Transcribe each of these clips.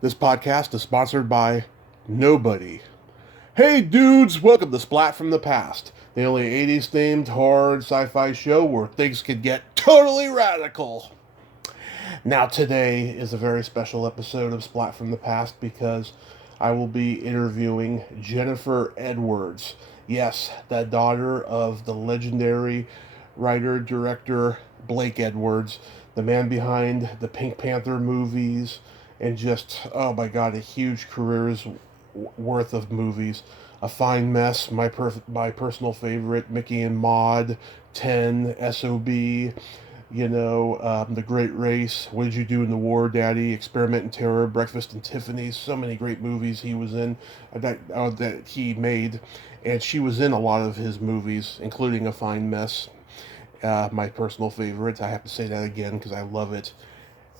This podcast is sponsored by nobody. Hey dudes, welcome to Splat from the Past, the only 80s themed horror sci-fi show where things can get totally radical. Now today is a very special episode of Splat from the Past because I will be interviewing Jennifer Edwards. Yes, the daughter of the legendary writer-director Blake Edwards, the man behind the Pink Panther movies, and just, oh my god, a huge career's worth of movies. A Fine Mess, my personal favorite, Mickey and Maude, 10, S.O.B., The Great Race, What Did You Do in the War, Daddy, Experiment in Terror, Breakfast and Tiffany's, so many great movies he was in, that he made, and she was in a lot of his movies, including A Fine Mess, my personal favorite. I have to say that again because I love it.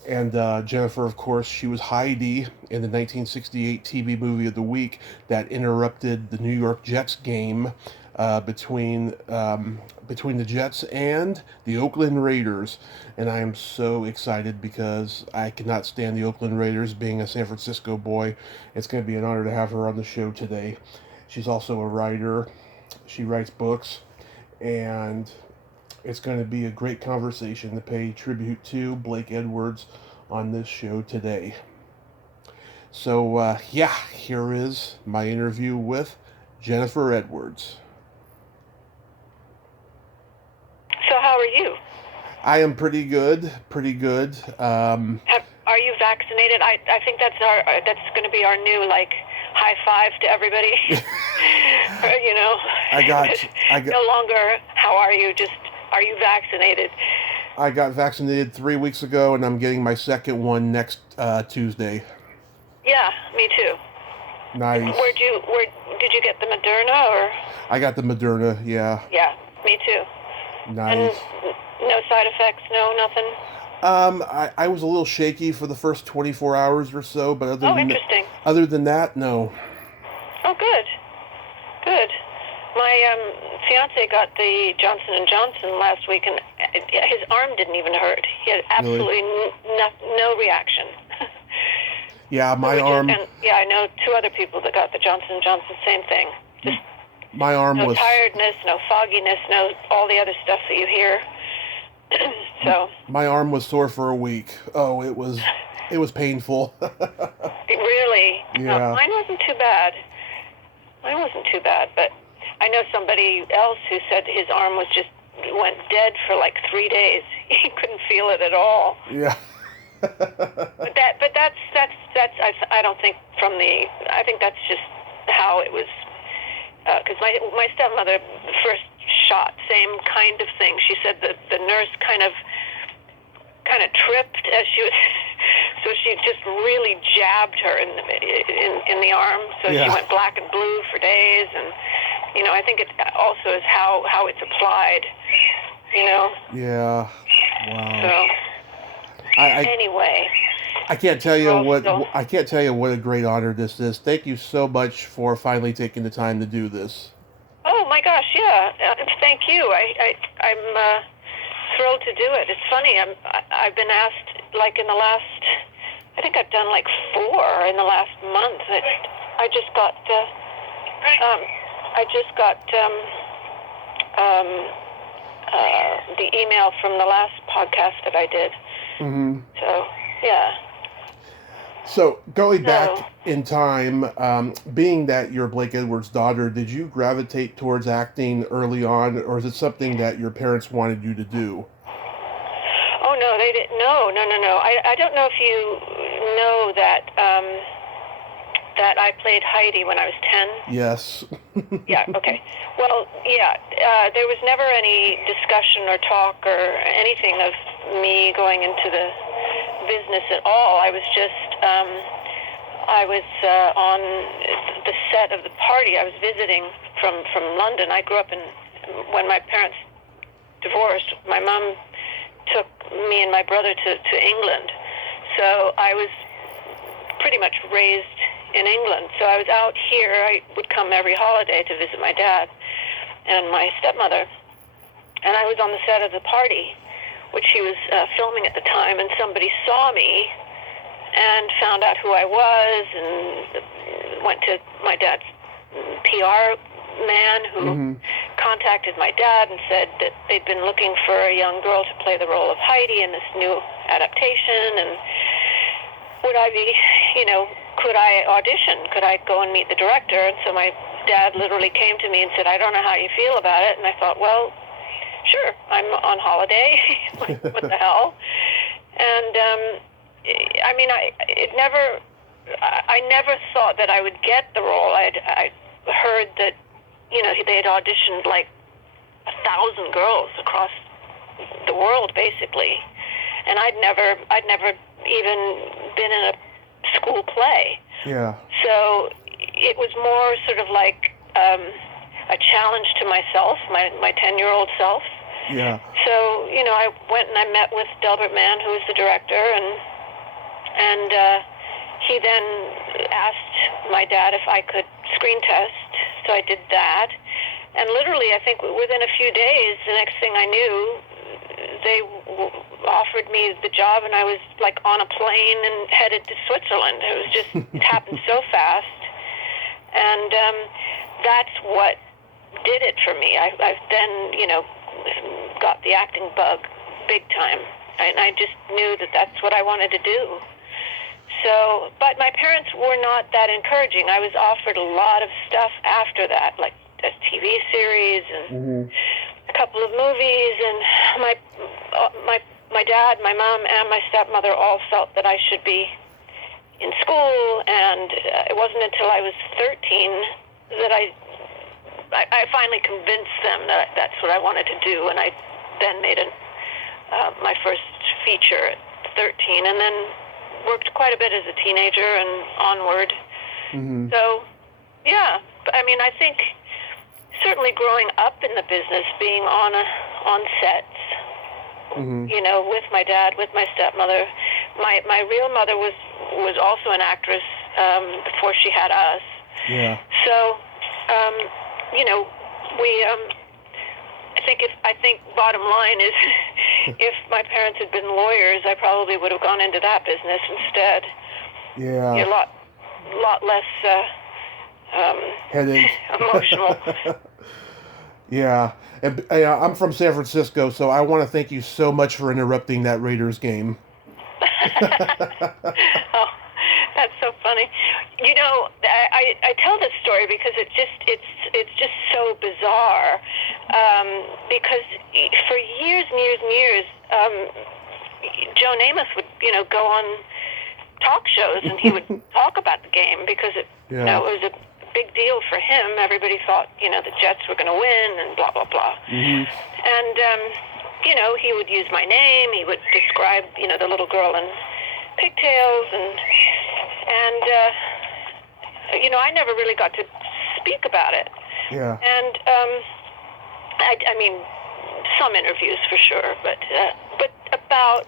And Jennifer, of course, she was Heidi in the 1968 TV movie of the week that interrupted the New York Jets game between the Jets and the Oakland Raiders. And I am so excited because I cannot stand the Oakland Raiders. Being a San Francisco boy, it's going to be an honor to have her on the show today. She's also a writer. She writes books, and it's going to be a great conversation to pay tribute to Blake Edwards on this show today. So, here is my interview with Jennifer Edwards. So how are you? I am pretty good, pretty good. Are you vaccinated? I think that's going to be our new high five to everybody. I got no longer how are you, just are you vaccinated? I got vaccinated 3 weeks ago, and I'm getting my second one next Tuesday. Yeah, me too. Nice. Where did you get the Moderna or? I got the Moderna. Yeah. Yeah, me too. Nice. And no side effects, no nothing. I was a little shaky for the first 24 hours or so, but interesting. Other than that, no. Oh, good. My fiance got the Johnson & Johnson last week, and his arm didn't even hurt. He had absolutely no reaction. Yeah, my arm. I know two other people that got the Johnson & Johnson, same thing. Just my arm was... No tiredness, no fogginess, no all the other stuff that you hear. So... My arm was sore for a week. Oh, it was painful. Really? Yeah. No, mine wasn't too bad, but I know somebody else who said his arm went dead for like 3 days. He couldn't feel it at all. Yeah. But that's I don't think I think that's just how it was, because my stepmother, the first shot, same kind of thing. She said that the nurse kind of tripped as she was, so she just really jabbed her in the arm, so yeah. She went black and blue for days, and I think it also is how it's applied, Yeah. Wow. So anyway. I can't tell you what a great honor this is. Thank you so much for finally taking the time to do this. Oh my gosh, yeah. Thank you. I'm thrilled to do it. It's funny. I've been asked in the last. I think I've done 4 in the last month. I just got the email from the last podcast that I did. Mm-hmm. So yeah. So, going back in time, being that you're Blake Edwards' daughter, did you gravitate towards acting early on, or is it something that your parents wanted you to do? Oh, no, they didn't. No. I don't know if you know that that I played Heidi when I was 10. Yes. Yeah, okay. Well, yeah, there was never any discussion or talk or anything of me going into the business at all. I was just on the set of the party. I was visiting from London. I grew up when my parents divorced, my mom took me and my brother to England. So I was pretty much raised in England. So I was out here. I would come every holiday to visit my dad and my stepmother. And I was on the set of the party, which he was filming at the time, and somebody saw me and found out who I was, and went to my dad's PR man, who contacted my dad and said that they'd been looking for a young girl to play the role of Heidi in this new adaptation, and would I be, could I audition? Could I go and meet the director? And so my dad literally came to me and said, I don't know how you feel about it. And I thought, well, sure, I'm on holiday. What the hell? And I never thought that I would get the role. I heard that, they had auditioned like 1,000 girls across the world, basically, and I'd never even been in a school play. Yeah. So it was more sort of like a challenge to myself, my 10-year-old self. Yeah. So, I went and I met with Delbert Mann, who was the director, and he then asked my dad if I could screen test. So I did that. And literally, I think within a few days, the next thing I knew, they offered me the job, and I was like on a plane and headed to Switzerland. It was just, it happened so fast. And that's what did it for me. I've then, got the acting bug big time. And I just knew that that's what I wanted to do. So, but my parents were not that encouraging. I was offered a lot of stuff after that, like a TV series and a couple of movies. And my dad, my mom, and my stepmother all felt that I should be in school. And it wasn't until I was 13 that I finally convinced them that that's what I wanted to do. And I then made my first feature at 13, and then worked quite a bit as a teenager and onward. So, yeah, I think certainly growing up in the business, being on sets, with my dad, with my stepmother. My real mother was also an actress before she had us. Yeah. So, we. I think bottom line is, if my parents had been lawyers, I probably would have gone into that business instead. Yeah. You're a lot less headache. Emotional. Yeah. And I'm from San Francisco, so I want to thank you so much for interrupting that Raiders game. Oh, that's so funny. I tell this story because it's just so bizarre. Because for years and years and years, Joe Namath would go on talk shows, and he would talk about the game because it was a big deal for him. Everybody thought the Jets were going to win and blah blah blah. And he would use my name. He would describe the little girl in pigtails, and I never really got to speak about it. Yeah. And some interviews for sure, but about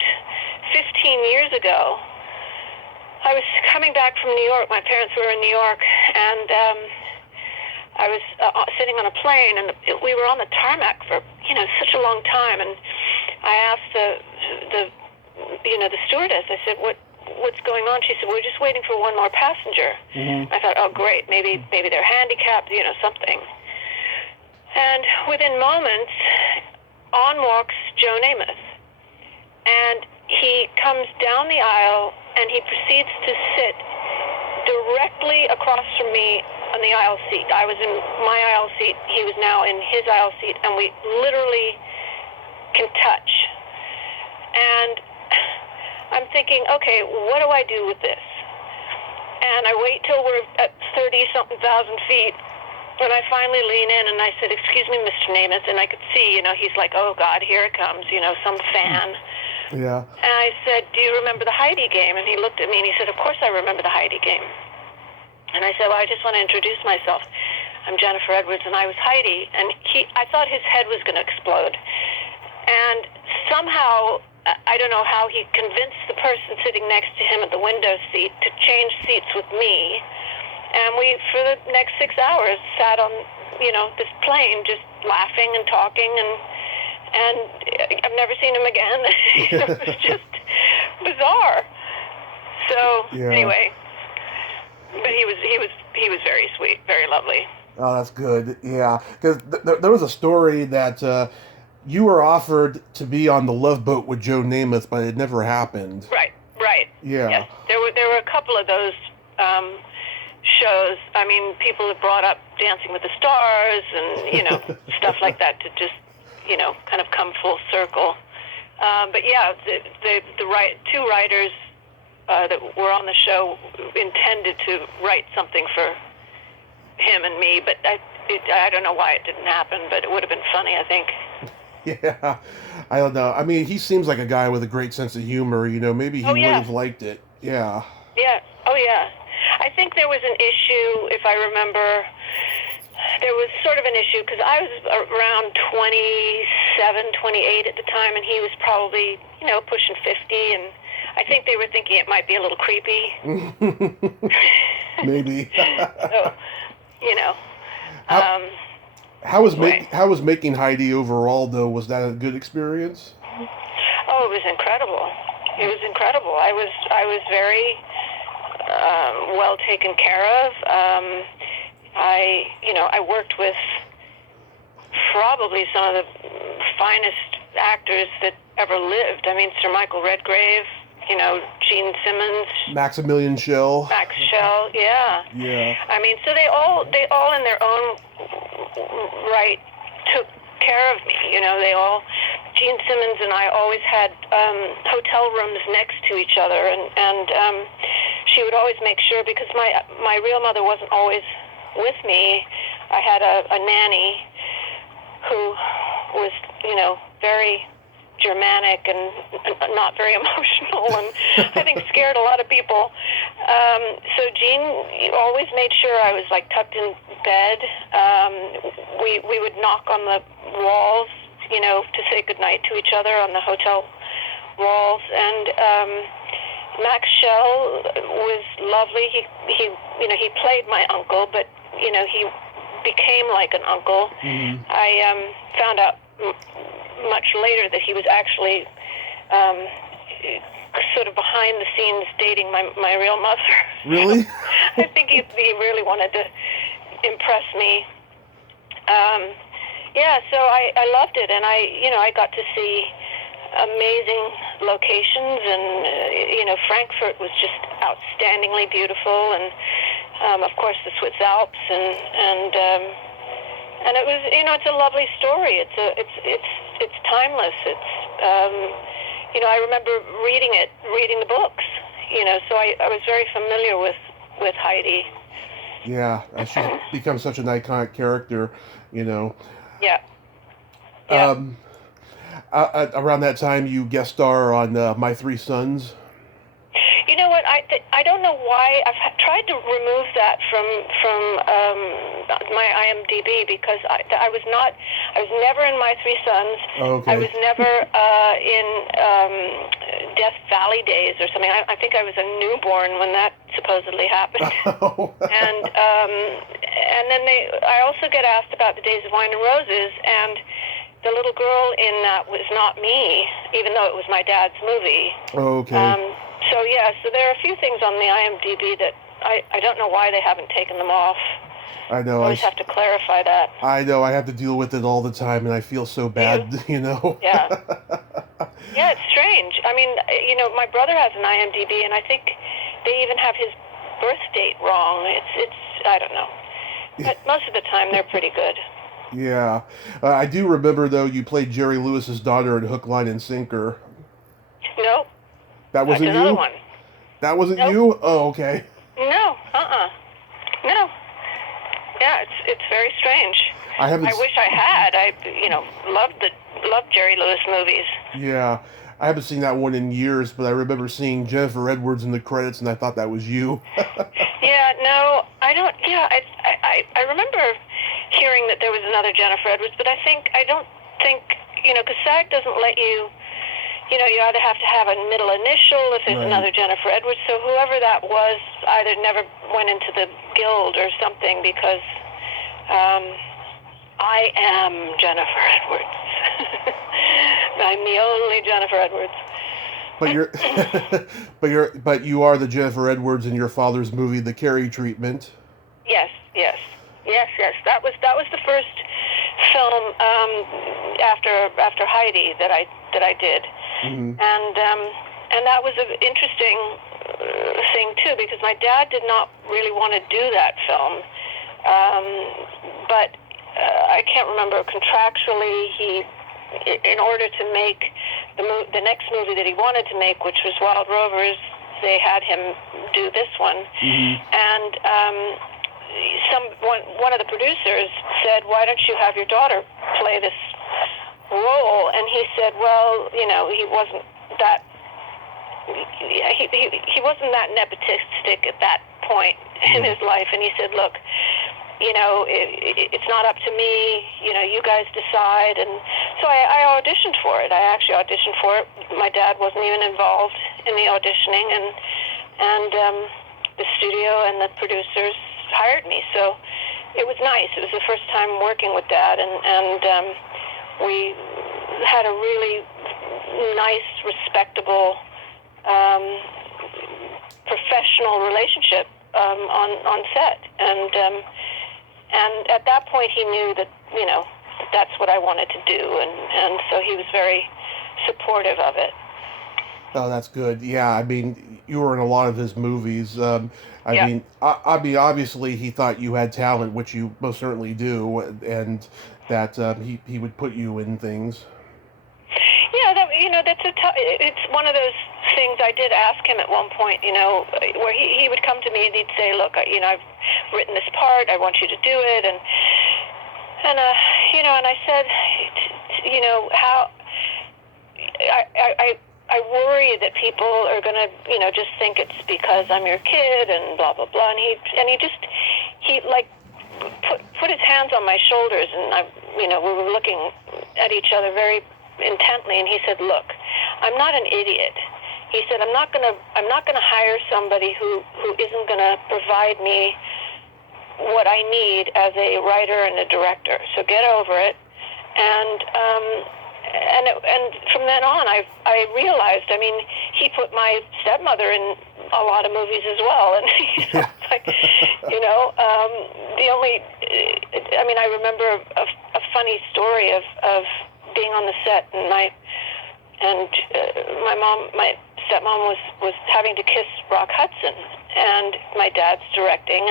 15 years ago, I was coming back from New York. My parents were in New York, and I was sitting on a plane, and we were on the tarmac for such a long time. And I asked the stewardess. I said, "What's going on?" She said, "We're just waiting for one more passenger." I thought, "Oh, great, maybe they're handicapped, something." And within moments, on walks Joe Namath, and he comes down the aisle, and he proceeds to sit directly across from me on the aisle seat. I was in my aisle seat. He was now in his aisle seat, and we literally can touch. And I'm thinking, okay, what do I do with this? And I wait till we're at 30-something thousand feet, and I finally lean in, and I said, "Excuse me, Mr. Namath," and I could see, he's like, "Oh, God, here it comes," some fan. Yeah. And I said, "Do you remember the Heidi game?" And he looked at me, and he said, "Of course I remember the Heidi game." And I said, "Well, I just want to introduce myself. I'm Jennifer Edwards, and I was Heidi." And I thought his head was going to explode. And somehow, I don't know how, he convinced the person sitting next to him at the window seat to change seats with me. And we, for the next 6 hours, sat on, this plane just laughing and talking, and I've never seen him again. It was just bizarre. So Yeah. anyway, but he was very sweet, very lovely. Oh, that's good. Yeah, because there was a story that you were offered to be on the Love Boat with Joe Namath, but it never happened. Right, right. Yeah. Yes, there were a couple of those shows. I mean, people have brought up Dancing with the Stars and stuff like that to just kind of come full circle. But yeah, the two writers that were on the show intended to write something for him and me, but I don't know why it didn't happen, but it would have been funny, I think. Yeah, I don't know. I mean, he seems like a guy with a great sense of humor. Maybe he would have liked it. Yeah. Yeah. Oh, yeah. I think there was an issue, if I remember. There was sort of an issue because I was around 27, 28 at the time, and he was probably, pushing 50, and I think they were thinking it might be a little creepy. Maybe. So, How was making Heidi overall, though? Was that a good experience? Oh, it was incredible. It was incredible. I was very well taken care of. I worked with probably some of the finest actors that ever lived. I mean, Sir Michael Redgrave, Gene Simmons, Maximilian Schell. Max Schell, yeah. Yeah. I mean, so they all in their own right took care of me. Gene Simmons and I always had hotel rooms next to each other, and she would always make sure, because my real mother wasn't always with me. I had a nanny who was, very Germanic and not very emotional, and I think scared a lot of people. So Jean always made sure I was tucked in bed. We would knock on the walls, to say goodnight to each other on the hotel walls. And Max Schell was lovely. He played my uncle, but he became like an uncle. Mm-hmm. I found out much later that he was actually sort of behind the scenes dating my real mother. Really? I think he really wanted to impress me. So I loved it, and I got to see amazing locations, and Frankfurt was just outstandingly beautiful, and of course the Swiss Alps, and it was, it's a lovely story. It's timeless. It's I remember reading the books, so I was very familiar with Heidi. Yeah, she's become such an iconic character, Yeah. Around that time, you guest star on My Three Sons. You know what? I don't know why. I've tried to remove that from my IMDb, because I was never in My Three Sons. Okay. I was never in Death Valley Days or something. I think I was a newborn when that supposedly happened. Oh. And then I also get asked about the Days of Wine and Roses, and the little girl in that was not me, even though it was my dad's movie. Okay. So there are a few things on the IMDb that I don't know why they haven't taken them off. I know. I always have to clarify that. I know. I have to deal with it all the time, and I feel so bad, Yeah. Yeah, it's strange. I mean, my brother has an IMDb, and I think they even have his birth date wrong. It's I don't know. But most of the time, they're pretty good. Yeah. I do remember, though, you played Jerry Lewis's daughter in Hook, Line, and Sinker. Nope. That wasn't That's another you? one. That wasn't Nope. you? Oh, okay. No. No. Yeah, it's very strange. I wish I had. I loved Jerry Lewis movies. Yeah. I haven't seen that one in years, but I remember seeing Jennifer Edwards in the credits, and I thought that was you. Yeah, no, I don't. Yeah, I remember hearing that there was another Jennifer Edwards, but I don't think, because SAG doesn't let you, you either have to have a middle initial if there's another Jennifer Edwards. So whoever that was either never went into the guild or something, because I am Jennifer Edwards. I'm the only Jennifer Edwards. But you're, but you are the Jennifer Edwards in your father's movie, The Carey Treatment. Yes, yes, yes, yes. That was the first film after Heidi that I did, Mm-hmm. and that was an interesting thing too, because my dad did not really want to do that film, but I can't remember, contractually he, in order to make the next movie that he wanted to make, which was Wild Rovers, they had him do this one. Mm-hmm. And one of the producers said, "Why don't you have your daughter play this role?" And he said, "Well, he wasn't that he wasn't that nepotistic at that point in his life." And he said, "Look, it's not up to me. You guys decide." And so I auditioned for it. I actually auditioned for it. My dad wasn't even involved in the auditioning, and the studio and the producers hired me. So it was nice. It was the first time working with Dad, and we had a really nice, respectable, professional relationship on set, and at that point he knew that that's what I wanted to do, and so he was very supportive of it. Oh, that's good. Yeah, I mean, you were in a lot of his movies. Yeah. I mean, obviously, he thought you had talent, which you most certainly do, and that he would put you in things. Yeah, it's one of those things. I did ask him at one point, where he would come to me and he'd say, "Look, I've written this part. I want you to do it," and I said, how I worry that people are going to, just think it's because I'm your kid and blah blah blah. And he like put his hands on my shoulders, and we were looking at each other very intently, and he said, "Look, I'm not an idiot." He said, I'm not gonna hire somebody who isn't gonna provide me what I need as a writer and a director. So get over it. And from then on, I realized. I mean, he put my stepmother in a lot of movies as well, and the only. I mean, I remember a funny story of being on the set, and my stepmom was having to kiss Rock Hudson, and my dad's directing,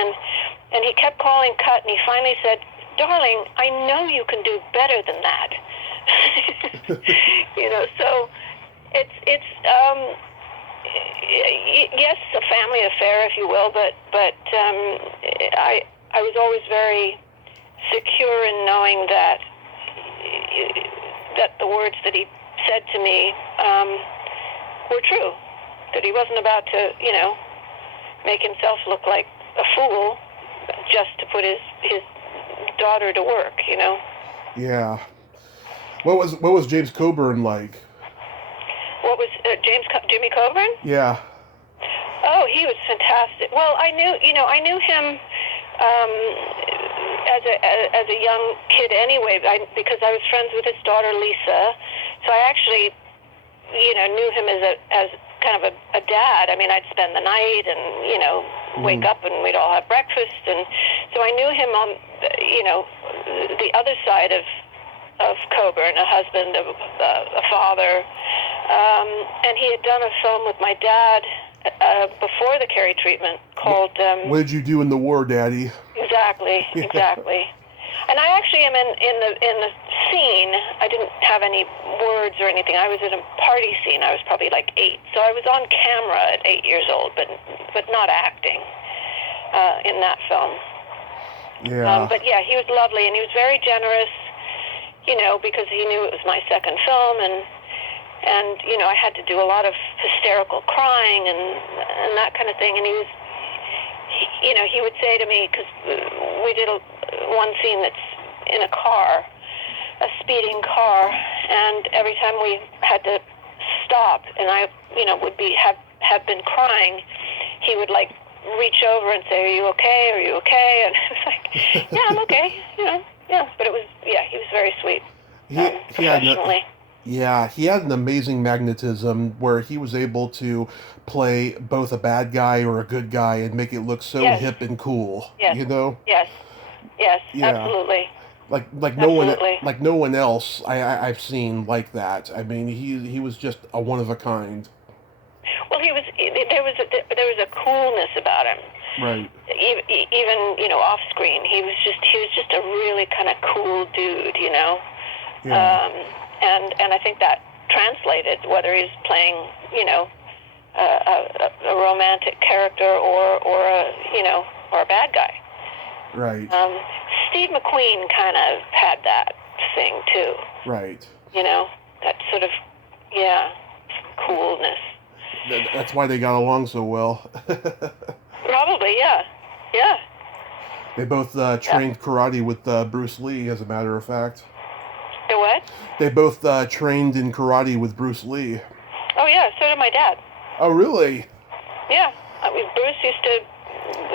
and he kept calling cut, and he finally said, "Darling, I know you can do better than that." So it's yes, a family affair, if you will, but I was always very secure in knowing that the words that he said to me were true, that he wasn't about to make himself look like a fool just to put his daughter to work. Yeah. What was James Coburn like? What was Jimmy Coburn? Yeah. Oh, he was fantastic. Well, I knew him as a young kid anyway, because I was friends with his daughter Lisa. So I actually, knew him as kind of a dad. I mean, I'd spend the night and wake up and we'd all have breakfast, and so I knew him on the other side of Coburn, a husband, a father, and he had done a film with my dad before the Carey Treatment called. What did you do in the war, Daddy? Exactly. And I actually am in the scene. I didn't have any words or anything. I was in a party scene. I was probably like 8, so I was on camera at 8 years old, but not acting in that film. Yeah. But yeah, he was lovely, and he was very generous. Because he knew it was my second film, and I had to do a lot of hysterical crying and that kind of thing. And he would say to me, because we did one scene that's in a car, a speeding car, and every time we had to stop, and I would have been crying, he would like reach over and say, "Are you okay? Are you okay?" And I was like, "Yeah, I'm okay." Yeah, but he was very sweet. He had professionally. Yeah, he had an amazing magnetism where he was able to play both a bad guy or a good guy and make it look so Yes, hip and cool, yes, you know? yes, yes, Yeah. absolutely, Like no one absolutely. like no one else I've seen like that. I mean, he was just a one of a kind. Well, there was a coolness about him. Right. Even off screen, he was just a really kind of cool dude, Yeah. um, and I think that translated whether he's playing a romantic character or a bad guy. Right. Um, Steve McQueen kind of had that thing too, Right. you know, that sort of yeah coolness. That's why they got along so well. Probably, yeah, yeah, They both yeah. trained karate with Bruce Lee, as a matter of fact. The what? They both trained in karate with Bruce Lee. Oh yeah, so did my dad. Oh, really? Yeah, I mean, Bruce used to.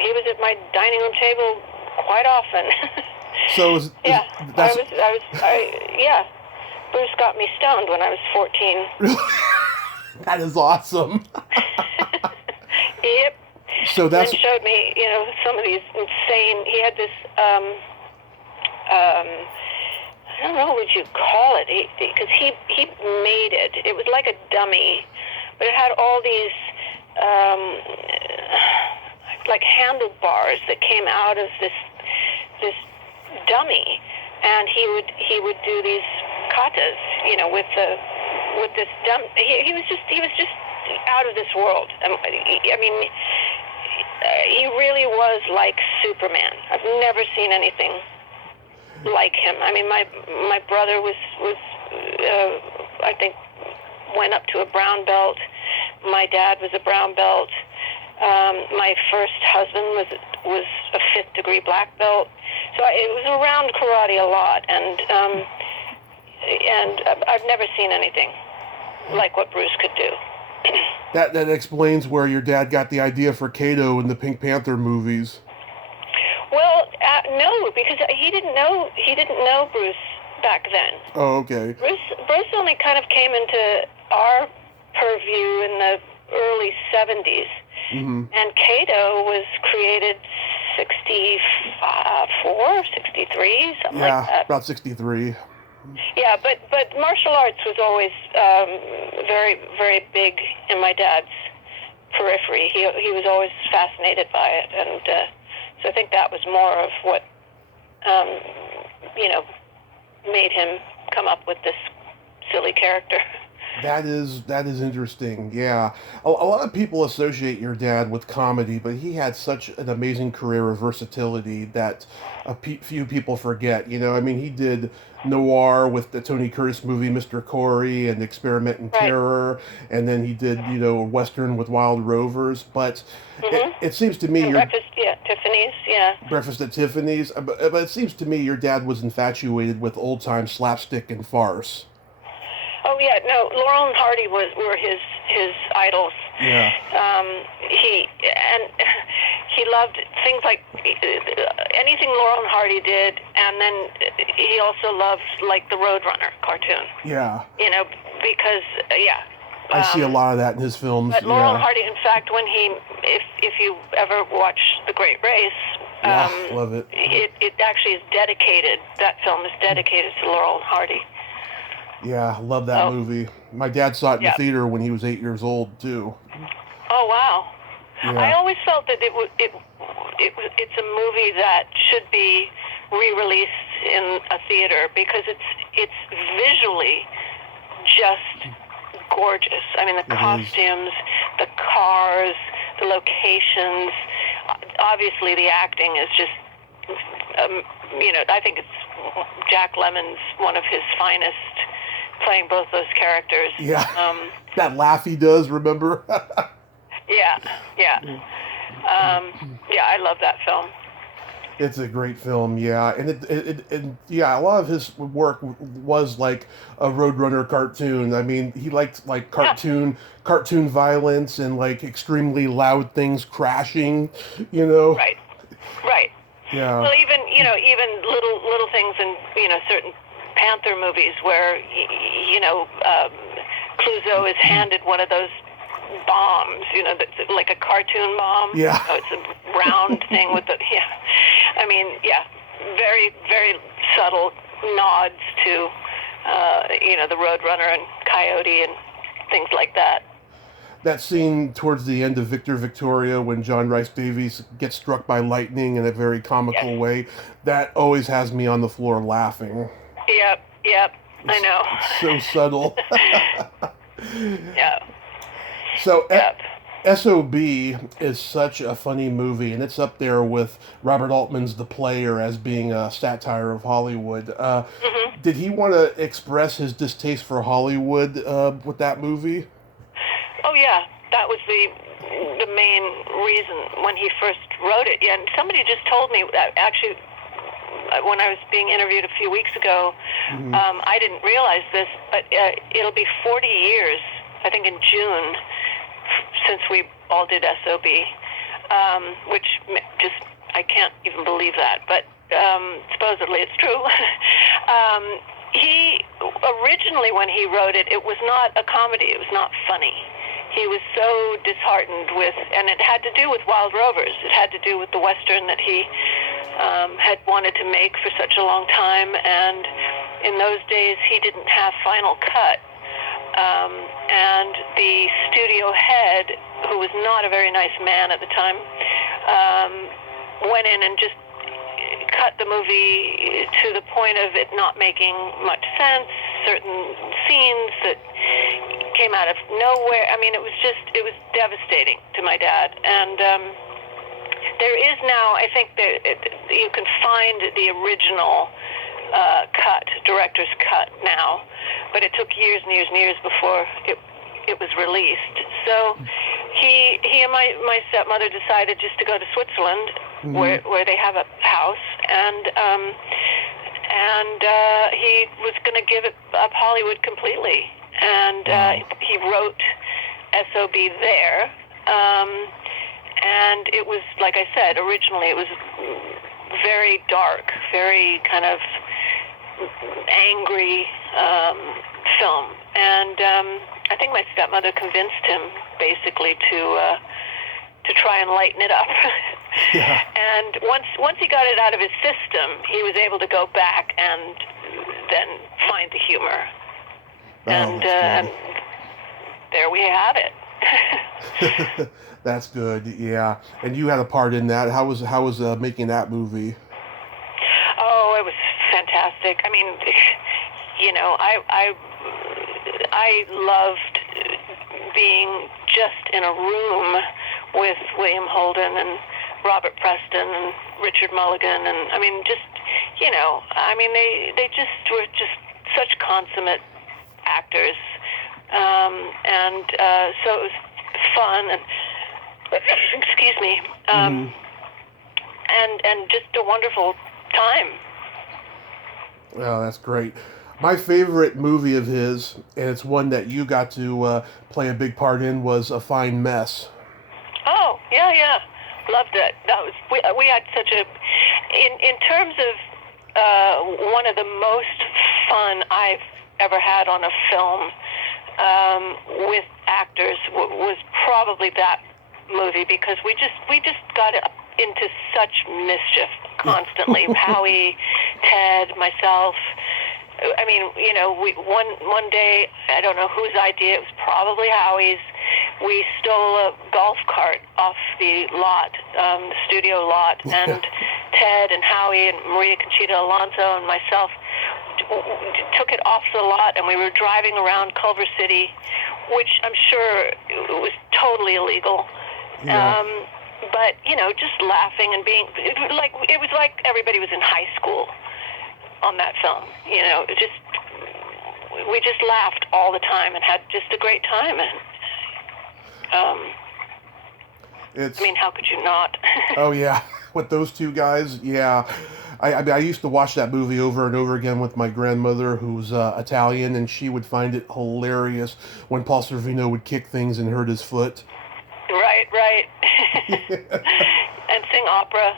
He was at my dining room table quite often. So Yeah, that's yeah. Bruce got me stoned when I was 14. that is awesome. Yep. So And then that's showed me, some of these insane. He had this. I don't know what you call it, because he made it. It was like a dummy, but it had all these like handlebars that came out of this dummy, and he would do these katas, with this dumb. He was just out of this world. I mean, he really was like Superman. I've never seen anything like him. I mean, my brother was I think went up to a brown belt. My dad was a brown belt. My first husband was a 5th degree black belt. So it was around karate a lot, and I've never seen anything like what Bruce could do. that explains where your dad got the idea for Kato in the Pink Panther movies. Well, no, because he didn't know Bruce back then. Oh, okay. Bruce only kind of came into our purview in the early 70s, Mm-hmm. and Kato was created 64, 63, something like Yeah, that. about 63. Yeah, but martial arts was always very, very big in my dad's periphery. He was always fascinated by it, and so I think that was more of what you know made him come up with this silly character. That is interesting. Yeah, a lot of people associate your dad with comedy, but he had such an amazing career of versatility that few people forget. I mean, he did noir with the Tony Curtis movie Mr. Corey and Experiment in Right. Terror, and then he did western with Wild Rovers. But Mhm. it seems to me And your breakfast, yeah, Tiffany's, yeah. Breakfast at Tiffany's, but it seems to me your dad was infatuated with old time slapstick and farce. Oh yeah, no, Laurel and Hardy were his idols. Yeah. He and he loved things like anything Laurel and Hardy did, and then he also loved like the Roadrunner cartoon. Yeah. Because yeah. I see a lot of that in his films. But Laurel and Yeah. Hardy, in fact, when if you ever watch The Great Race, Yeah, love it. it actually is dedicated. That film is dedicated to Laurel and Hardy. Yeah, love that Oh, movie. My dad saw it in the yeah. theater when he was 8 years old too. Oh wow. I Yeah. always felt that it's a movie that should be re-released in a theater because it's visually just gorgeous. I mean, the It is. costumes, the cars, the locations. Obviously, the acting is just, I think it's Jack Lemmon's one of his finest, playing both those characters. Yeah. That laugh he does, remember? Yeah, yeah. Yeah, I love that film. It's a great film, yeah, and yeah, a lot of his work was like a Roadrunner cartoon. I mean, he liked like Yeah, cartoon violence and like extremely loud things crashing, you know. right, right. Yeah, Well, even little things in certain Panther movies where, Clouseau is handed one of those bombs, that's like a cartoon bomb. Yeah. It's a round thing with the, very, very subtle nods to, the Roadrunner and Coyote and things like that. That scene towards the end of Victor Victoria when John Rhys Davies gets struck by lightning in a very comical way, that always has me on the floor laughing. Yep, I know. It's so subtle. Yeah. So Yep. S.O.B. is such a funny movie, and it's up there with Robert Altman's The Player as being a satire of Hollywood. Did he want to express his distaste for Hollywood with that movie? Oh yeah, that was the main reason when he first wrote it. Yeah, and somebody just told me that actually when I was being interviewed a few weeks ago, I didn't realize this, but it'll be 40 years, I think in June, since we all did S.O.B., which just, I can't even believe that, but supposedly it's true. He, originally when he wrote it, it was not a comedy, it was not funny. He was so disheartened with, and it had to do with Wild Rovers. It had to do with the Western that he had wanted to make for such a long time, and in those days he didn't have Final Cut. And the studio head, who was not a very nice man at the time, went in and just cut the movie to the point of it not making much sense, certain scenes that came out of nowhere. I mean, it was devastating to my dad. And there is now, I think you can find the original director's cut now, but it took years and years and years before it was released. So he and my stepmother decided just to go to Switzerland, where they have a house, and he was going to give up Hollywood completely. And he wrote S.O.B. there, and it was, like I said, originally it was very dark, very kind of angry film. And I think my stepmother convinced him basically to try and lighten it up. Yeah. And once he got it out of his system, he was able to go back and then find the humor. And there we have it. That's good, yeah. And you had a part in that. How was making that movie? Oh, it was fantastic. I mean, I loved being just in a room with William Holden and Robert Preston and Richard Mulligan, and I mean, just they just were just such consummate actors, and so it was fun and excuse me, and just a wonderful time. Oh, that's great. My favorite movie of his, and it's one that you got to play a big part in, was A Fine Mess. Oh, yeah. Loved it. That was we had such a in terms of one of the most fun I've ever had on a film with actors was probably that movie, because we just got into such mischief constantly. Howie, Ted, myself. I mean, one day, I don't know whose idea, it was probably Howie's, we stole a golf cart off the lot, the studio lot, and Ted and Howie and Maria Conchita Alonso and myself took it off the lot, and we were driving around Culver City, which I'm sure was totally illegal. Yeah. But, just laughing and it was like everybody was in high school on that film. We just laughed all the time and had just a great time. And I mean, how could you not? Oh yeah, with those two guys, yeah. I used to watch that movie over and over again with my grandmother, who's Italian, and she would find it hilarious when Paul Sorvino would kick things and hurt his foot. Right. And sing opera.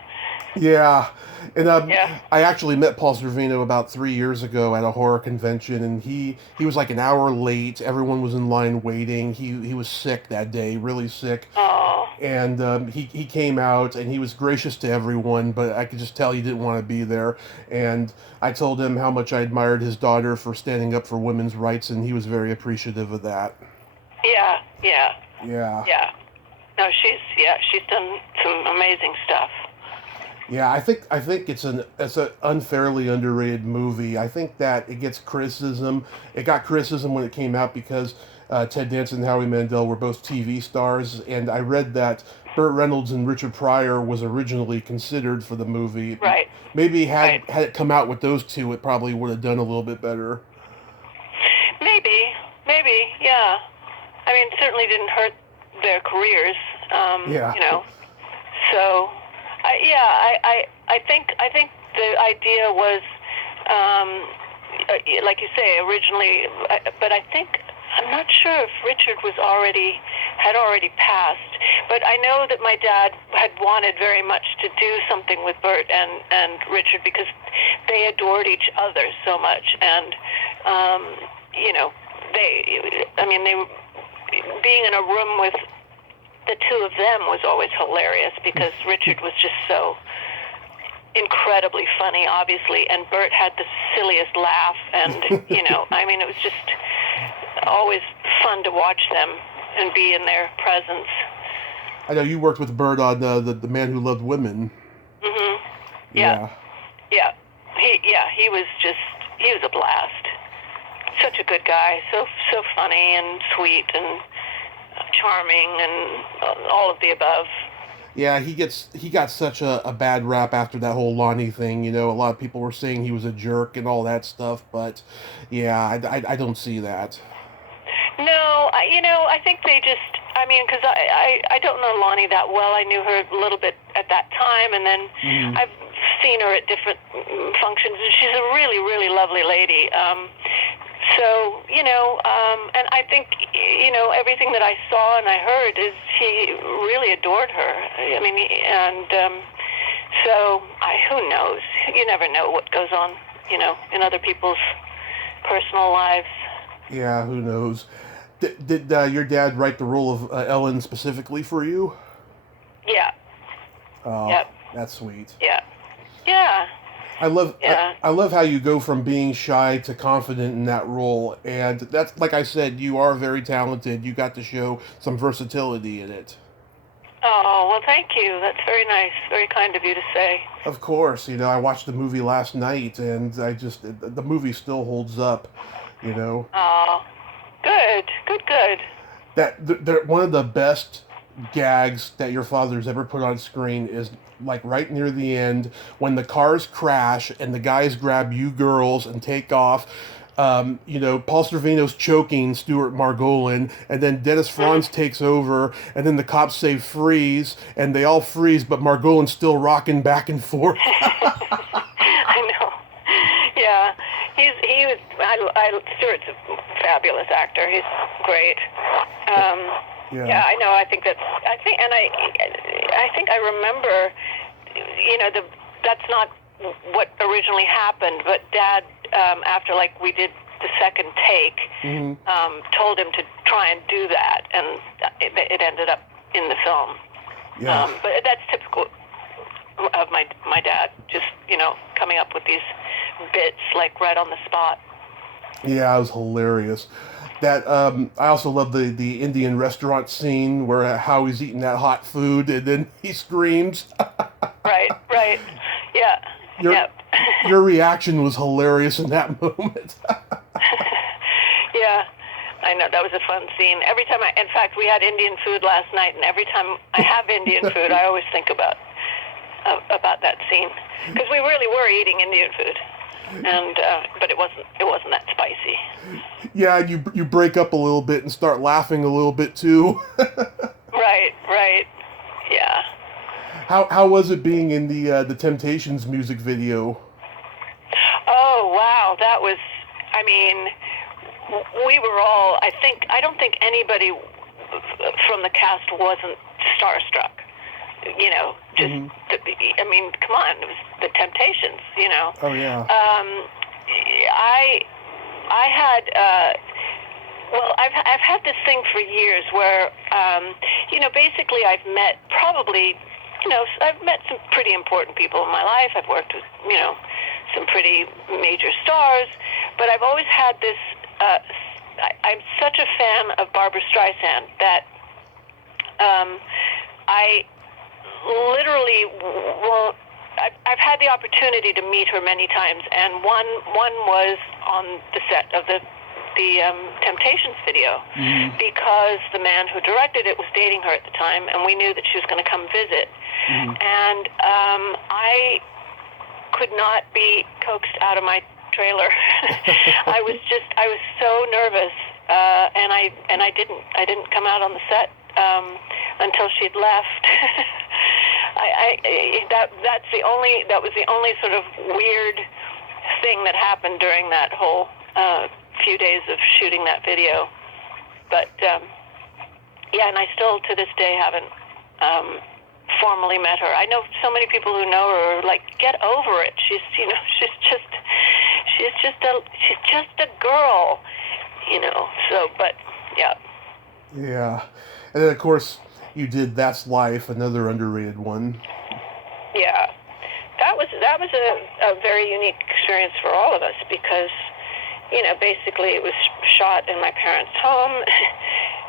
Yeah. And Yeah. I actually met Paul Sorvino about 3 years ago at a horror convention, and he was like an hour late. Everyone was in line waiting. He was sick that day, really sick. Oh. And he came out and he was gracious to everyone, but I could just tell he didn't want to be there. And I told him how much I admired his daughter for standing up for women's rights, and he was very appreciative of that. Yeah. Yeah. Yeah. Yeah. No, she's done some amazing stuff. Yeah, I think it's an unfairly underrated movie. I think that it gets criticism. It got criticism when it came out because Ted Danson and Howie Mandel were both TV stars, and I read that Burt Reynolds and Richard Pryor was originally considered for the movie. Right. Maybe had Right. had it come out with those two, it probably would have done a little bit better. Maybe, yeah. I mean, it certainly didn't hurt their careers, Yeah. you know. So, I think the idea was, like you say, originally, but I think I'm not sure if Richard had already passed. But I know that my dad had wanted very much to do something with Bert and Richard because they adored each other so much, and you know, they were being in a room with the two of them was always hilarious because Richard was just so incredibly funny, obviously, and Bert had the silliest laugh, and you know, I mean, it was just always fun to watch them and be in their presence. I know you worked with Bird on the Man Who Loved Women. Mhm. Yeah. Yeah. He was a blast. Such a good guy, so funny and sweet and charming and all of the above. Yeah, he got such a bad rap after that whole Lonnie thing. You know, a lot of people were saying he was a jerk and all that stuff, but yeah, I don't see that. No, I think they just, I mean, because I don't know Lonnie that well. I knew her a little bit at that time, and then I've seen her at different functions, and she's a really, really lovely lady. So, and I think, everything that I saw and I heard is he really adored her. I mean, and so who knows? You never know what goes on, in other people's personal lives. Yeah, who knows? Did your dad write the role of Ellen specifically for you? Yeah. Oh, Yep. that's sweet. Yeah. Yeah. I love how you go from being shy to confident in that role, and that's like I said, you are very talented. You got to show some versatility in it. Oh, well, thank you. That's very nice. Very kind of you to say. Of course, I watched the movie last night, and the movie still holds up. Oh, good. One of the best gags that your father's ever put on screen is like right near the end when the cars crash and the guys grab you girls and take off. Paul Sorvino's choking Stuart Margolin, and then Dennis Franz takes over, and then the cops say freeze, and they all freeze, but Margolin's still rocking back and forth. I know. Yeah, Stuart's a fabulous actor. He's great. Yeah, I know. I think I remember, that's not what originally happened, but Dad, after we did the second take, told him to try and do that, and it ended up in the film. Yeah. But that's typical of my dad, just, coming up with these bits right on the spot. Yeah, it was hilarious. That I also love the Indian restaurant scene where Howie's eating that hot food and then he screams. Right. Yeah. Your reaction was hilarious in that moment. Yeah, I know, that was a fun scene. Every time in fact, we had Indian food last night, and every time I have Indian food, I always think about that scene, because we really were eating Indian food. And but it wasn't that spicy. Yeah, you break up a little bit and start laughing a little bit too. Right. Yeah. How was it being in the Temptations music video? Oh wow, that was. I mean, we were all. I don't think anybody from the cast wasn't starstruck. Just I mean, come on, it was the Temptations, you know. Oh, yeah. I had, well, I've had this thing for years where, you know, basically I've met probably, you know, I've met some pretty important people in my life. I've worked with, you know, some pretty major stars, but I've always had this, I'm such a fan of Barbra Streisand that I literally won't. I've had the opportunity to meet her many times, and one was on the set of the Temptations video, because the man who directed it was dating her at the time, and we knew that she was going to come visit. And I could not be coaxed out of my trailer. I was so nervous, and I didn't come out on the set until she'd left. That was the only sort of weird thing that happened during that whole few days of shooting that video. But yeah, and I still to this day haven't formally met her. I know so many people who know her are like, get over it. She's just a girl, you know. So, but yeah. Yeah, and then of course you did That's Life, another underrated one. Yeah, that was a very unique experience for all of us, because, you know, basically it was shot in my parents' home,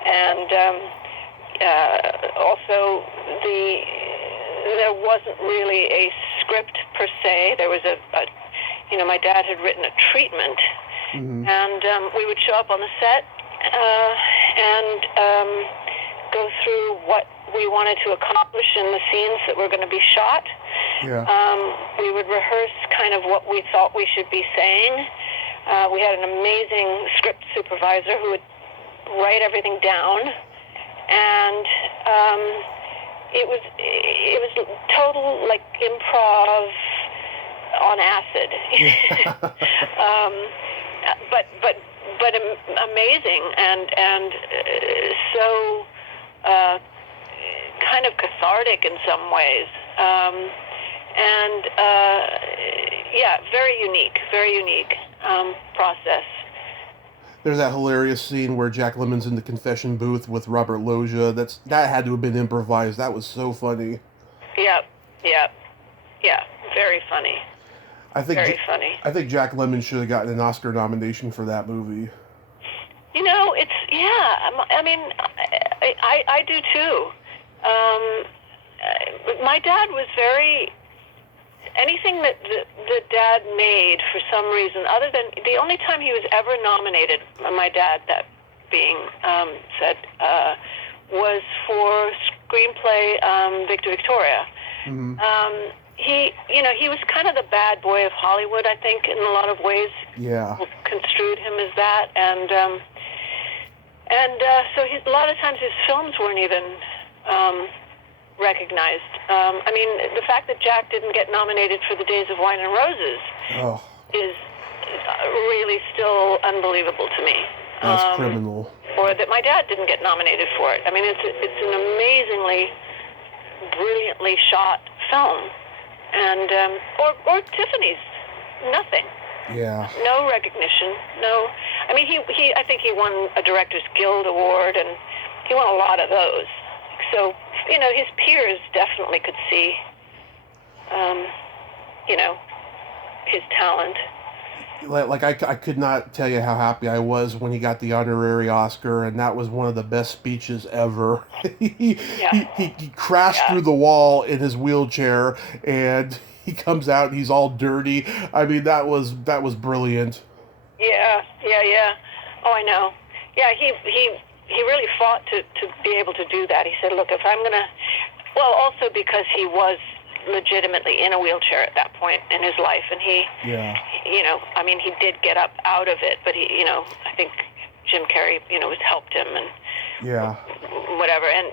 and also there wasn't really a script per se. There was you know, my dad had written a treatment, and we would show up on the set and go through what we wanted to accomplish in the scenes that were going to be shot. Yeah. We would rehearse kind of what we thought we should be saying. We had an amazing script supervisor who would write everything down, and it was total like improv on acid. But amazing and so kind of cathartic in some ways, and yeah, very unique process. There's that hilarious scene where Jack Lemmon's in the confession booth with Robert Loggia. That had to have been improvised. That was so funny. Yeah, very funny. Very funny. I think Jack Lemmon should have gotten an Oscar nomination for that movie. You know, I mean, I do too. My dad was anything that Dad made for some reason, other than the only time he was ever nominated, my dad, that being said, was for screenplay Victor Victoria. He was kind of the bad boy of Hollywood, I think, in a lot of ways. Yeah. Construed him as that, and so a lot of times his films weren't even recognized. I mean, the fact that Jack didn't get nominated for The Days of Wine and Roses is really still unbelievable to me. That's criminal. Or that my dad didn't get nominated for it. I mean, it's an amazingly, brilliantly shot film. And or Tiffany's, nothing. Yeah. No recognition. No. I mean, he I think he won a Directors Guild Award, and he won a lot of those. So, you know, his peers definitely could see, you know, his talent. Like I could not tell you how happy I was when he got the honorary Oscar, and that was one of the best speeches ever. He crashed through the wall in his wheelchair, and he comes out and he's all dirty. I mean, that was brilliant. Yeah. Oh, I know. Yeah, he really fought to be able to do that. He said, look, if I'm gonna, well, also because he was legitimately in a wheelchair at that point in his life, and he, you know, I mean, he did get up out of it, but he, you know, I think Jim Carrey, you know, has helped him and whatever, and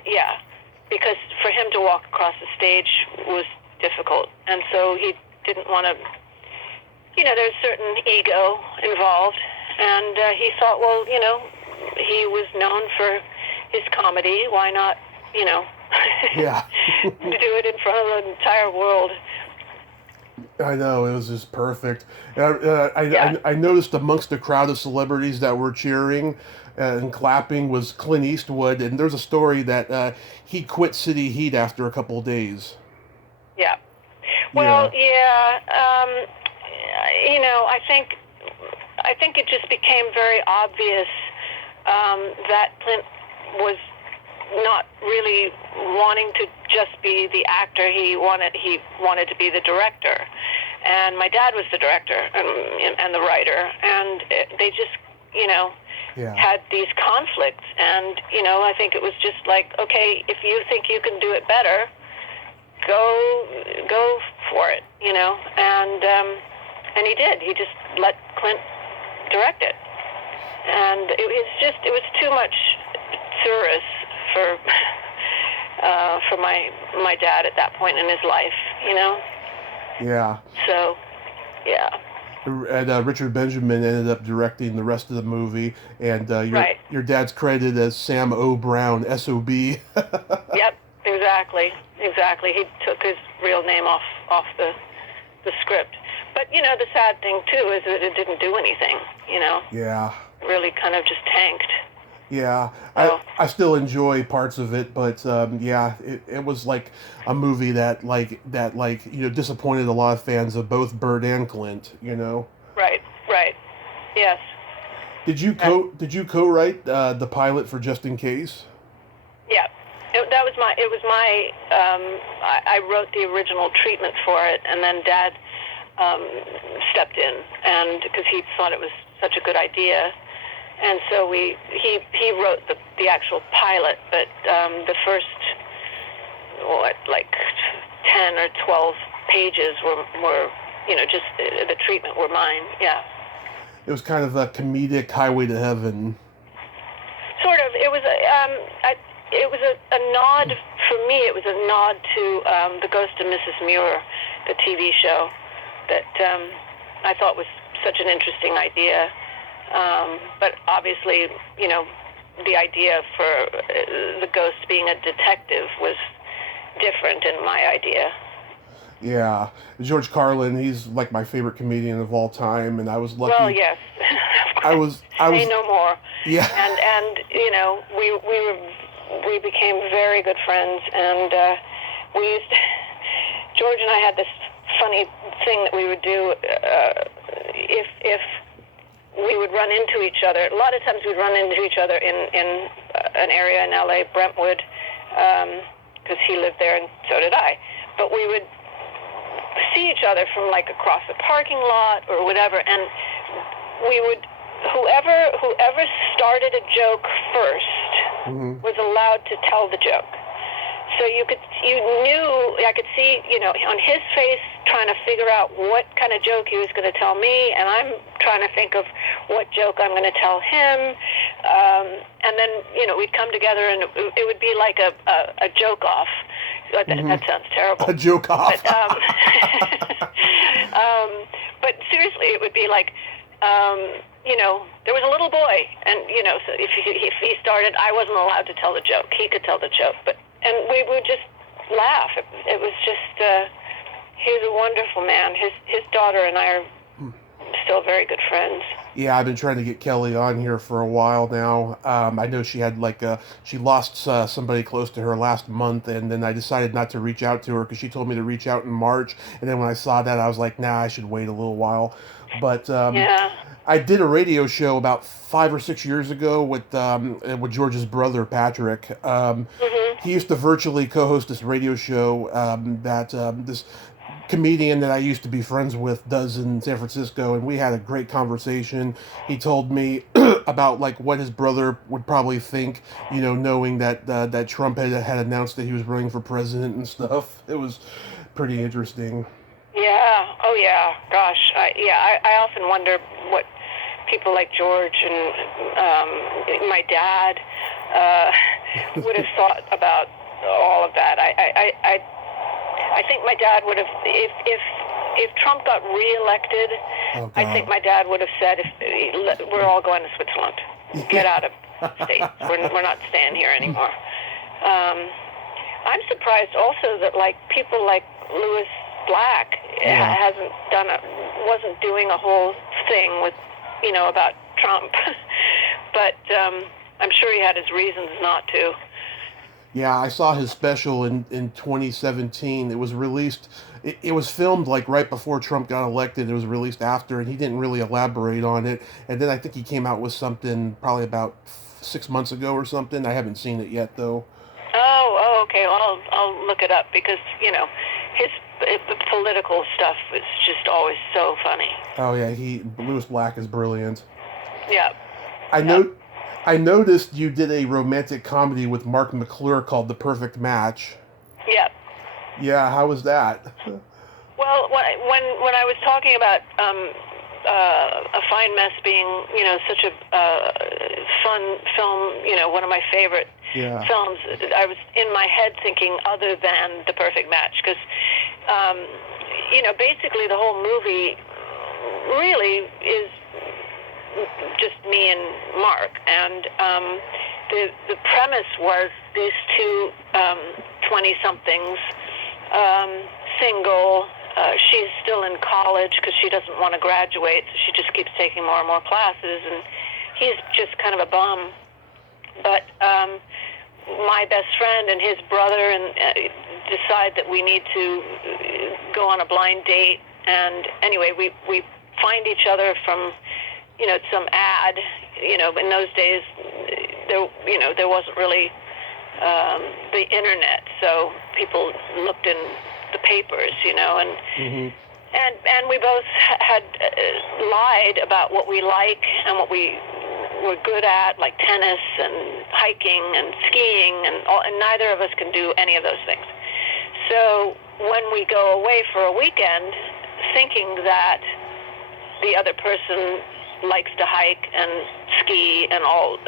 because for him to walk across the stage was difficult, and so he didn't want to, you know, there's certain ego involved, and he thought, well, you know, he was known for his comedy, why not, you know, Yeah. To do it in front of the entire world. I know, it was just perfect. Yeah. I noticed amongst the crowd of celebrities that were cheering and clapping was Clint Eastwood, and there's a story that he quit City Heat after a couple of days. Yeah. Well, Yeah. yeah. I think it just became very obvious that Clint was not really wanting to just be the actor. He wanted to be the director, and my dad was the director and the writer, and they just Yeah. had these conflicts. And I think it was just like, okay, if you think you can do it better, go for it, and he did. He just let Clint direct it, and it was too much service for my dad at that point in his life. Yeah. So, yeah. And Richard Benjamin ended up directing the rest of the movie, and Right. your dad's credited as Sam O. Brown, S.O.B. Yep. Exactly. He took his real name off the script. But the sad thing too is that it didn't do anything. Yeah. It really kind of just tanked. Yeah, So. I still enjoy parts of it, but yeah, it was like a movie that disappointed a lot of fans of both Bird and Clint. Right. Yes. And Did you co-write the pilot for Just in Case? yeah, it was my I wrote the original treatment for it, and then Dad stepped in, and because he thought it was such a good idea, and so he wrote the actual pilot, but the first 10 or 12 pages were just the treatment were mine. Yeah. It was kind of a comedic Highway to Heaven. Sort of. It was a nod for me. It was a nod to The Ghost of Mrs. Muir, the TV show that I thought was such an interesting idea. But obviously, the idea for the ghost being a detective was different in my idea. Yeah, George Carlin, he's like my favorite comedian of all time, and I was lucky. Well, yes. I was. Say no more. Yeah. And we became very good friends, and George and I had this funny thing that we would do if we would run into each other. A lot of times we'd run into each other in an area in LA, Brentwood, because he lived there and so did I. But we would see each other from like across the parking lot or whatever, and we would whoever started a joke first was allowed to tell the joke. So I could see, on his face trying to figure out what kind of joke he was going to tell me, and I'm trying to think of what joke I'm going to tell him. And then, we'd come together and it would be like a joke off. That sounds terrible. A joke off. But seriously, it would be like, there was a little boy, and, so if he started, I wasn't allowed to tell the joke. He could tell the joke, and we would just laugh. It was just, he was a wonderful man. His daughter and I are still very good friends. Yeah, I've been trying to get Kelly on here for a while now. I know she had she lost somebody close to her last month, and then I decided not to reach out to her because she told me to reach out in March. And then when I saw that, I was like, nah, I should wait a little while. But Yeah. I did a radio show about 5 or 6 years ago with George's brother Patrick. He used to virtually co-host this radio show that this comedian that I used to be friends with does in San Francisco, and we had a great conversation. He told me about like what his brother would probably think, knowing that that Trump had announced that he was running for president and stuff. It was pretty interesting. Yeah. Oh, yeah. Gosh. I often wonder what people like George and my dad would have thought about all of that. I think my dad would have, if Trump got reelected, I think my dad would have said, we're all going to Switzerland. Get out of the States. We're not staying here anymore. I'm surprised also that like people like Louis Black wasn't doing a whole thing with, about Trump, but I'm sure he had his reasons not to. Yeah, I saw his special in 2017. It was released. It was filmed like right before Trump got elected. It was released after, and he didn't really elaborate on it. And then I think he came out with something probably about 6 months ago or something. I haven't seen it yet though. Oh, okay. Well, I'll look it up because his the political stuff is just always so funny. Oh yeah, Louis Black is brilliant. Yeah. I know. I noticed you did a romantic comedy with Mark McClure called The Perfect Match. Yeah. Yeah, how was that? Well, when I was talking about A Fine Mess being such a fun film, one of my favorite films, I was in my head thinking other than The Perfect Match because basically the whole movie really is just me and Mark, and the premise was these two 20-somethings, single. She's still in college because she doesn't want to graduate, so she just keeps taking more and more classes, and he's just kind of a bum. But my best friend and his brother decide that we need to go on a blind date, and anyway, we find each other from some ad. In those days there wasn't really the internet, so people looked in the papers, and we both had lied about what we like and what we were good at, like tennis and hiking and skiing, and neither of us can do any of those things. So when we go away for a weekend, thinking that the other person likes to hike and ski and all,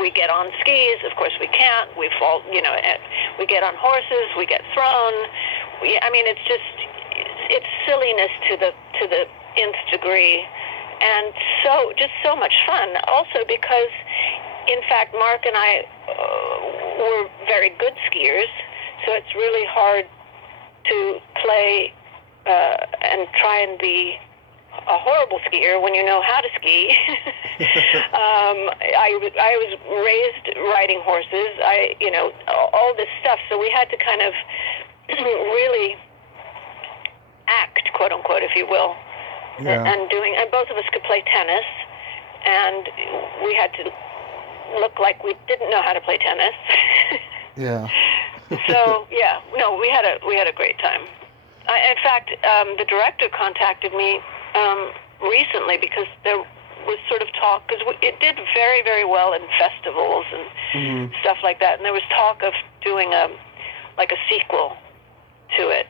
we get on skis. Of course we can't. We fall, we get on horses, we get thrown. It's silliness to the nth degree, and so much fun. Also because, in fact, Mark and I were very good skiers, so it's really hard to play and try and be a horrible skier when you know how to ski. I was raised riding horses. All this stuff. So we had to kind of really act, quote unquote, if you will, and both of us could play tennis, and we had to look like we didn't know how to play tennis. Yeah. So we had a great time. In fact, the director contacted me recently because there was sort of talk, because it did very, very well in festivals and stuff like that, and there was talk of doing a sequel to it,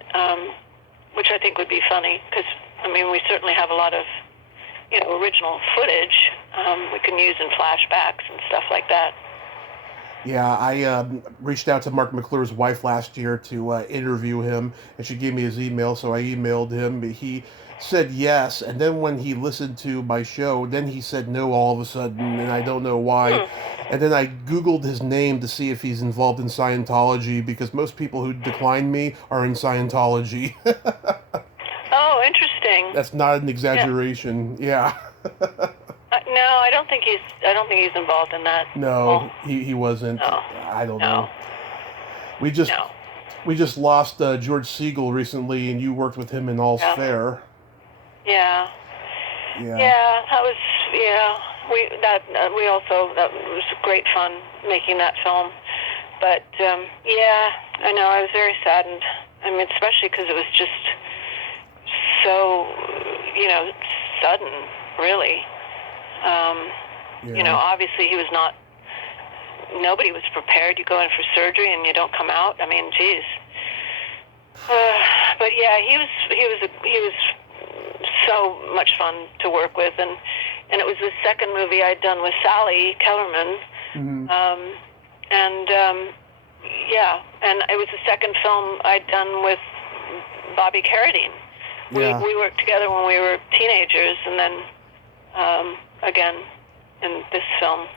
which I think would be funny because we certainly have a lot of original footage we can use in flashbacks and stuff like that. Yeah, I reached out to Mark McClure's wife last year to interview him, and she gave me his email, so I emailed him. He said yes, and then when he listened to my show, then he said no all of a sudden, and I don't know why. And then I Googled his name to see if he's involved in Scientology, because most people who decline me are in Scientology. Oh, interesting. That's not an exaggeration. Yeah. No, I don't think he's involved in that. No, he wasn't. No. I don't know. We just lost George Siegel recently, and you worked with him in All's Fair. Yeah. Yeah. Yeah, that was that was great fun making that film. But I know I was very saddened. Especially because it was just so sudden, really. Obviously he was not. Nobody was prepared. You go in for surgery and you don't come out. Geez. But yeah, he was so much fun to work with, and it was the second movie I'd done with Sally Kellerman, and it was the second film I'd done with Bobby Carradine. Yeah. We worked together when we were teenagers, and then again in this film.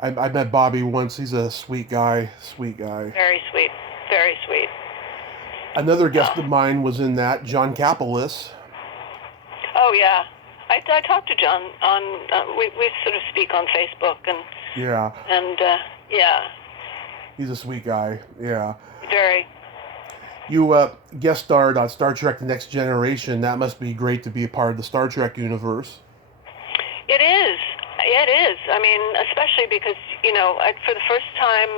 I met Bobby once. He's a sweet guy. Sweet guy. Very sweet. Very sweet. Another guest of mine was in that, John Capelis. Oh, yeah. I talked to John on, we sort of speak on Facebook, and Yeah. Yeah. He's a sweet guy. Yeah. Very. You guest starred on Star Trek: The Next Generation. That must be great to be a part of the Star Trek universe. It is. It is. I mean, especially because, for the first time,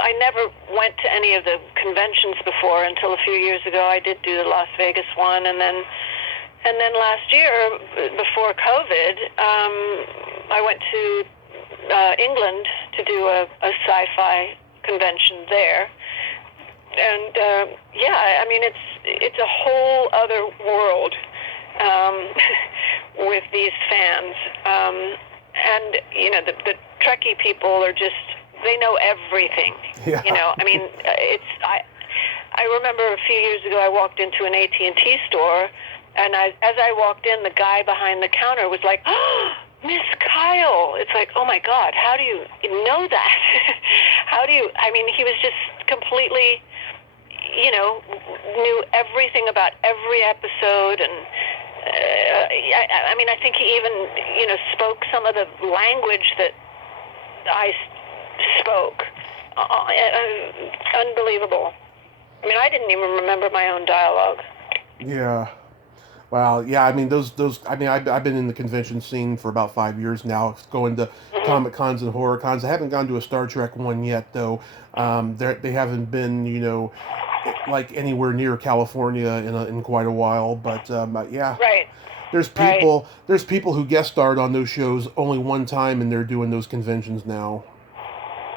I never went to any of the conventions before until a few years ago. I did do the Las Vegas one, and then last year, before COVID, I went to England to do a sci-fi convention there, and I mean, it's a whole other world with these fans, and the Trekkie people are just, they know everything. Yeah. I mean, I remember a few years ago I walked into an AT&T store, and as I walked in, the guy behind the counter was like, "Oh, Miss Kyle." It's like, oh my God, how do you know that? I mean, he was just completely, knew everything about every episode, and I mean, I think he even, spoke some of the language that I spoke. Unbelievable. I mean, I didn't even remember my own dialogue. Yeah. Wow. Yeah. I mean, those. I mean, I've been in the convention scene for about 5 years now, going to Comic Cons and horror cons. I haven't gone to a Star Trek one yet, though. They haven't been, like anywhere near California in quite a while. But yeah. Right. There's people who guest starred on those shows only one time, and they're doing those conventions now.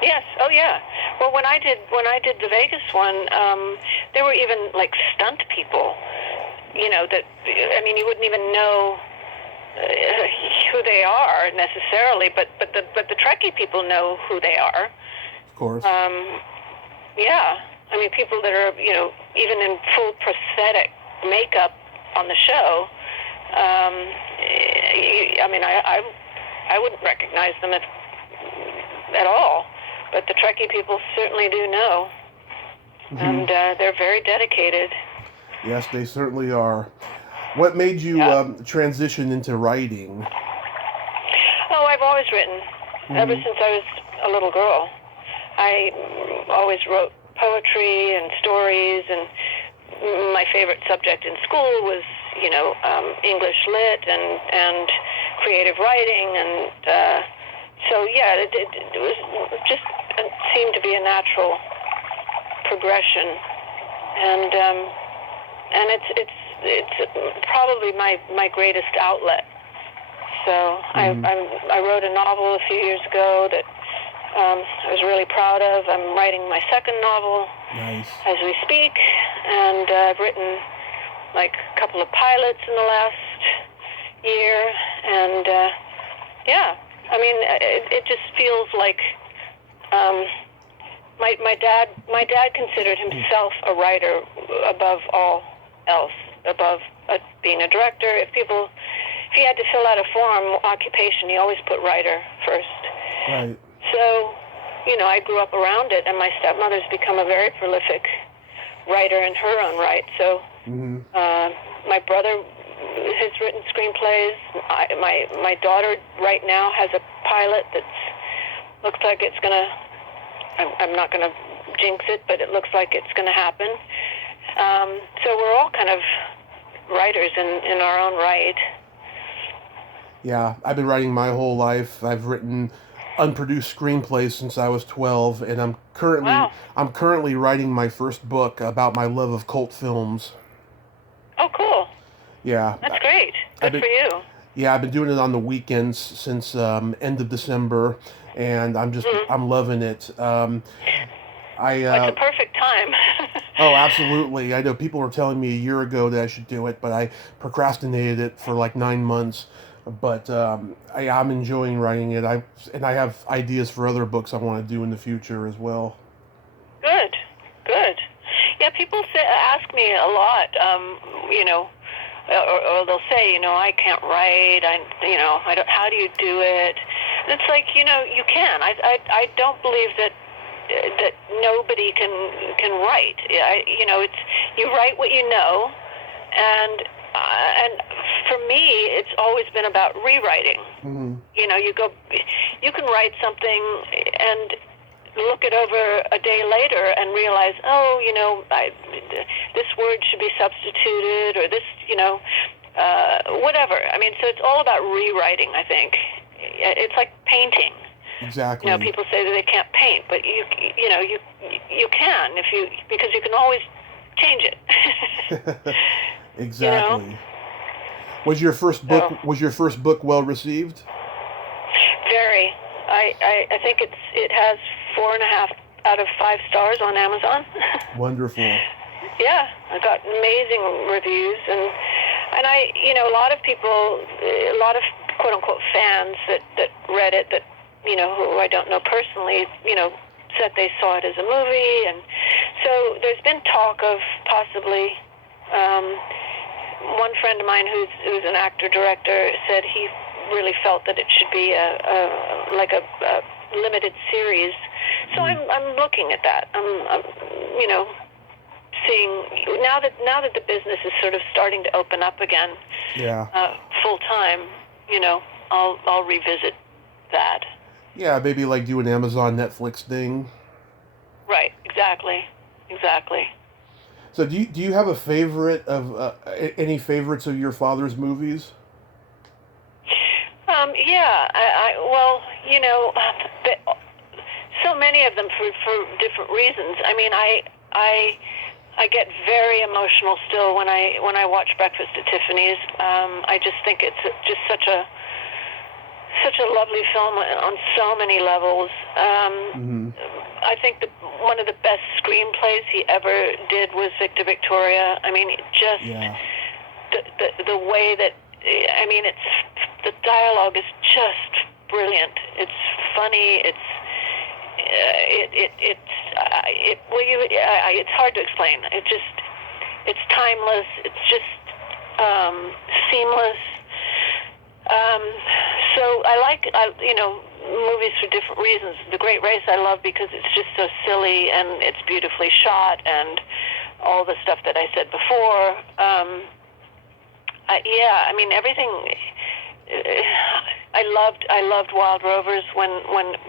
Yes. Oh, yeah. Well, when I did the Vegas one, there were even like stunt people. That, I mean, you wouldn't even know who they are necessarily, but the Trekkie people know who they are. Of course. Yeah. I mean, people that are, even in full prosthetic makeup on the show. I mean, I wouldn't recognize them at all, but the Trekkie people certainly do know, and they're very dedicated. Yes, they certainly are. What made you transition into writing? Oh, I've always written, ever since I was a little girl. I always wrote poetry and stories, and my favorite subject in school was, English lit and creative writing, and so yeah, it was just, it seemed to be a natural progression, and it's probably my greatest outlet. So I wrote a novel a few years ago that I was really proud of. I'm writing my second novel as we speak, and I've written like a couple of pilots in the last year, and yeah, I mean, it just feels like my dad considered himself a writer above all else, above being a director. If he had to fill out a form occupation, he always put writer first. Right. So, I grew up around it, and my stepmother's become a very prolific writer in her own right. So, my brother has written screenplays. My daughter right now has a pilot that looks like it's gonna. I'm not gonna jinx it, but it looks like it's gonna happen. So we're all kind of writers in our own right. Yeah, I've been writing my whole life. I've written unproduced screenplays since I was 12, and I'm currently writing my first book about my love of cult films. Oh, cool. Yeah. That's great. Good for you. Yeah, I've been doing it on the weekends since end of December, and I'm loving it. It's a perfect time. Oh, absolutely. I know people were telling me a year ago that I should do it, but I procrastinated it for like 9 months. But I'm enjoying writing it. I have ideas for other books I want to do in the future as well. Good. Yeah, people ask me a lot, or they'll say, I can't write. I don't. How do you do it? And it's like, you can. I don't believe that nobody can write. It's you write what you know, and for me, it's always been about rewriting. Mm-hmm. You can write something and look it over a day later and realize, this word should be substituted, or this, whatever. I mean, so it's all about rewriting, I think. It's like painting. Exactly. People say that they can't paint, but you can because you can always change it. Exactly. Was your first book well received? Very. I think it has 4.5 out of 5 stars on Amazon. Wonderful. Yeah, I got amazing reviews, and a lot of people, a lot of quote unquote fans that read it, that who I don't know personally, said they saw it as a movie, and so there's been talk of possibly. One friend of mine who's an actor director said he really felt that it should be a limited series. So I'm looking at that. I'm seeing now that the business is sort of starting to open up again. Yeah. Full time. I'll revisit that. Yeah, maybe like do an Amazon Netflix thing. Right. Exactly. So do you have a favorite of any favorites of your father's movies? Yeah. So many of them for different reasons. I mean, I get very emotional still when I watch Breakfast at Tiffany's. I just think it's just such a lovely film on so many levels. Mm-hmm. I think that one of the best screenplays he ever did was Victor Victoria. I mean, just the way that, it's, the dialogue is just brilliant. It's funny. It's hard to explain. It's timeless. It's just seamless. So I like movies for different reasons. The Great Race I love because it's just so silly and it's beautifully shot and all the stuff that I said before. Everything. I loved Wild Rovers when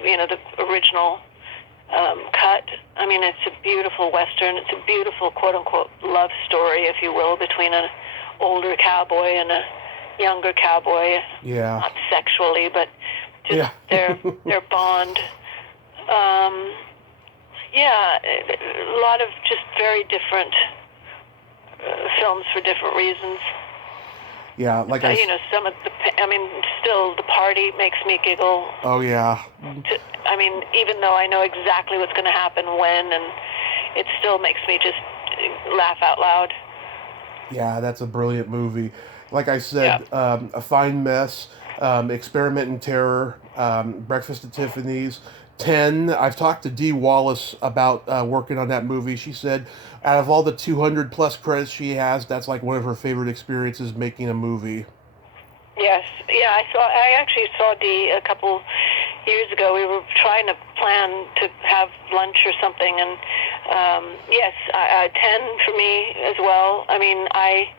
the original cut. I mean, it's a beautiful Western. It's a beautiful quote unquote love story, if you will, between an older cowboy and a younger cowboy. Yeah. Not sexually, but just their bond. A lot of just very different films for different reasons. Yeah, like some of still The Party makes me giggle. Oh yeah. Even though I know exactly what's going to happen when, and it still makes me just laugh out loud. Yeah, that's a brilliant movie. Like I said, A Fine Mess, Experiment in Terror, Breakfast at Tiffany's, 10. I've talked to Dee Wallace about working on that movie. She said out of all the 200 plus credits she has, that's like one of her favorite experiences making a movie. Yes. Yeah, I actually saw Dee a couple years ago. We were trying to plan to have lunch or something, and 10 for me as well. I mean, I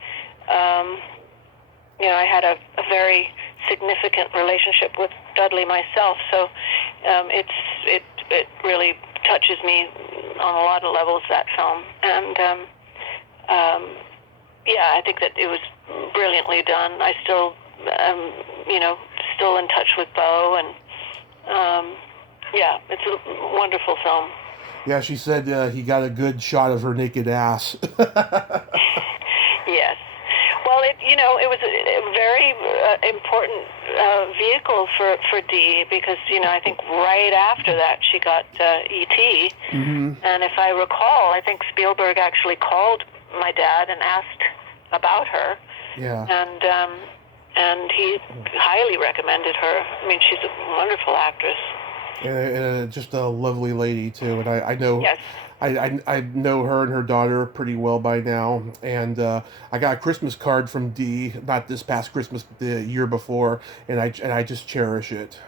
had a very significant relationship with Dudley myself, so it really touches me on a lot of levels, that film. And I think that it was brilliantly done. I still still in touch with Bo, and it's a wonderful film. Yeah, she said he got a good shot of her naked ass. Yes. Well, it was a very important vehicle for Dee because, I think right after that she got E.T. Mm-hmm. And if I recall, I think Spielberg actually called my dad and asked about her. Yeah. And he highly recommended her. I mean, she's a wonderful actress. And just a lovely lady too. And I know. Yes. I know her and her daughter pretty well by now, and I got a Christmas card from Dee, not this past Christmas, but the year before, and I just cherish it.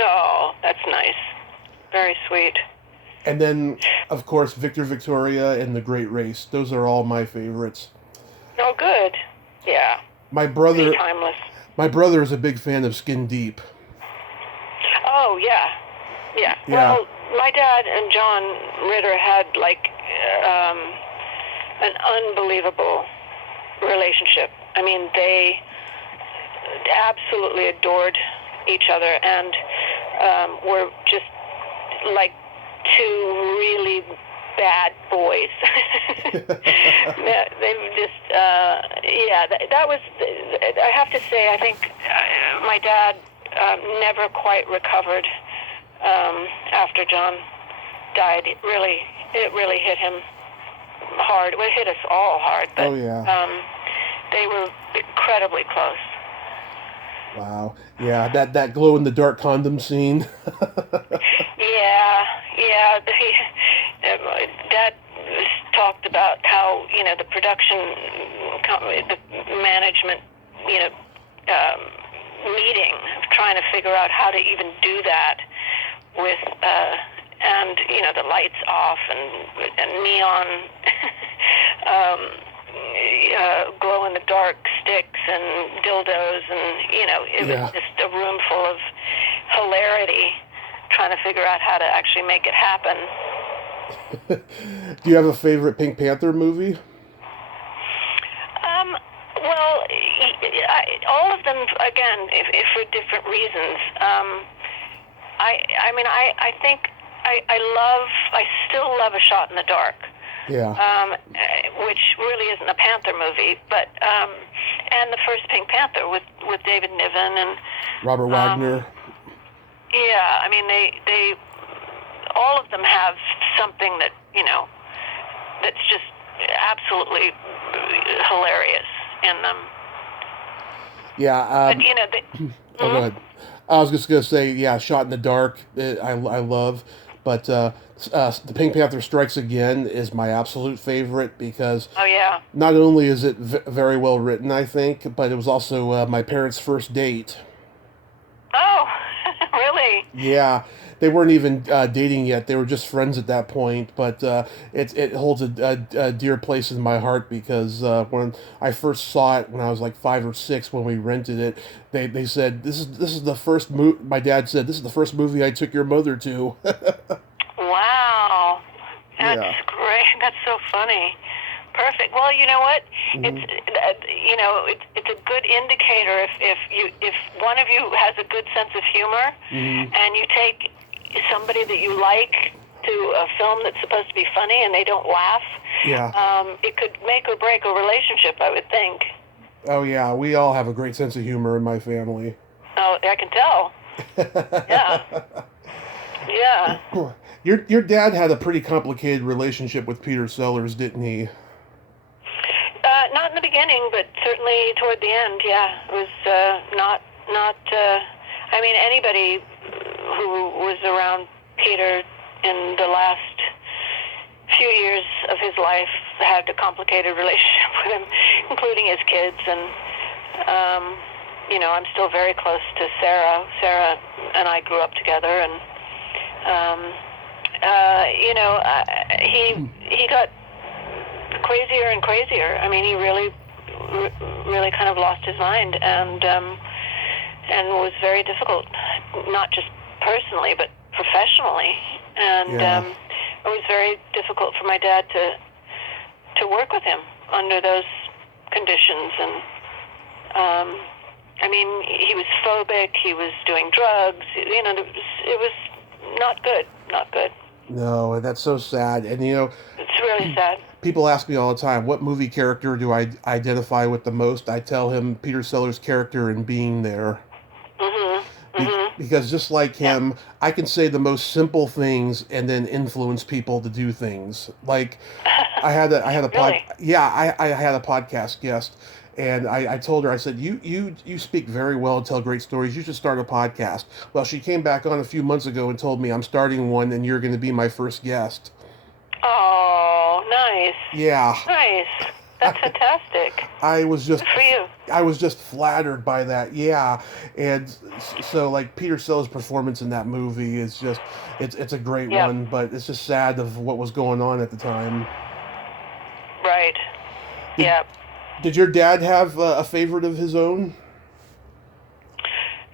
Oh, that's nice. Very sweet. And then, of course, Victor Victoria and The Great Race. Those are all my favorites. Oh, good. Yeah. My Pretty brother, timeless. my brother is a big fan of Skin Deep. Oh, yeah. Yeah. Yeah. Well, my dad and John Ritter had an unbelievable relationship. I mean, they absolutely adored each other and were just like two really bad boys. They've just, that was, I have to say, I think my dad never quite recovered after John died. It really hit him hard. Well, it hit us all hard, but Oh, yeah. they were incredibly close. Wow. Yeah, that glow in the dark condom scene. Yeah. Dad talked about how, the production, the management, meeting, trying to figure out how to even do that with, and, the lights off and neon, glow in the dark sticks and dildos, and, it was just a room full of hilarity, trying to figure out how to actually make it happen. Do you have a favorite Pink Panther movie? Well, all of them, again, if for different reasons. I think I still love A Shot in the Dark. Yeah. Which really isn't a Panther movie, but and the first Pink Panther with David Niven and Robert Wagner. Yeah, I mean they all of them have something that that's just absolutely hilarious in them. Yeah. But Oh, go ahead. I was just gonna say, yeah, Shot in the Dark. I love, but the Pink Panther Strikes Again is my absolute favorite because oh yeah, not only is it very well written, I think, but it was also my parents' first date. oh really? Yeah, they weren't even dating yet; they were just friends at that point. But it holds a dear place in my heart because when I first saw it when I was like 5 or 6 when we rented it, they said this is the first movie. My dad said this is the first movie I took your mother to. Wow, that's Yeah. great. That's so funny. Perfect. Well, you know what? Mhm. It's a good indicator if one of you has a good sense of humor, Mhm. and you take somebody that you like to a film that's supposed to be funny and they don't laugh. Yeah. It could make or break a relationship, I would think. Oh yeah, we all have a great sense of humor in my family. Oh, I can tell. Yeah. Yeah. Your dad had a pretty complicated relationship with Peter Sellers, didn't he? Not in the beginning, but certainly toward the end. Yeah, it was not. I mean, anybody who was around Peter in the last few years of his life had a complicated relationship with him, including his kids. And I'm still very close to Sarah. Sarah and I grew up together, and he got crazier and crazier. I mean, he really kind of lost his mind, and was very difficult, not just personally but professionally. And Yeah. it was very difficult for my dad to work with him under those conditions. And I mean, he was phobic. He was doing drugs. It was not good. Not good. No, that's so sad. And It's really sad. people ask me all the time, what movie character do I identify with the most? I tell him Peter Sellers' character in Being There. Mhm. Mhm. Because just like him, I can say the most simple things and then influence people to do things. Like I had a Really? I had a podcast guest, and I told her, I said, you speak very well and tell great stories. You should start a podcast. Well, she came back on a few months ago and told me I'm starting one and you're going to be my first guest. Oh, Nice. Yeah. Nice. That's fantastic. I was just Good for you. I was just flattered by that. Yeah. And so like Peter Sellers' performance in that movie is just it's a great Yep. one, but it's just sad of what was going on at the time. Right. Did, Yep. did your dad have a favorite of his own?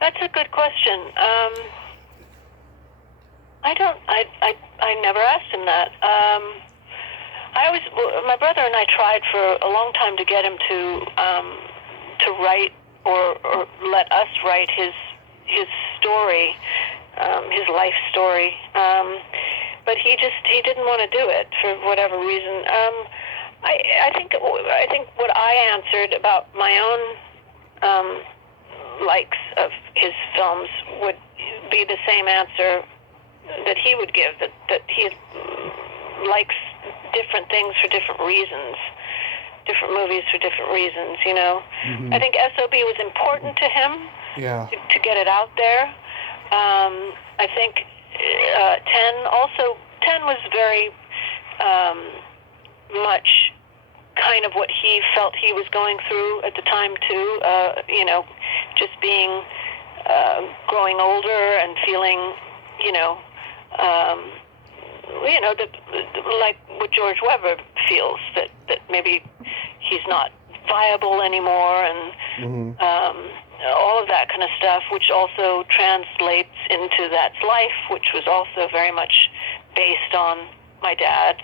That's a good question. I never asked him that. My brother and I tried for a long time to get him to write or let us write his story, his life story. But he didn't want to do it for whatever reason. I think what I answered about my own likes of his films would be the same answer that he would give, that he likes different things for different reasons, different movies for different reasons, you know. Mm-hmm. I think S.O.B. was important to him, Yeah. to get it out there. I think 10 was very much kind of what he felt he was going through at the time too, you know, just being growing older and feeling, you know, like what George Weber feels, that maybe he's not viable anymore, and all of that kind of stuff, which also translates into That's Life, which was also very much based on my dad's,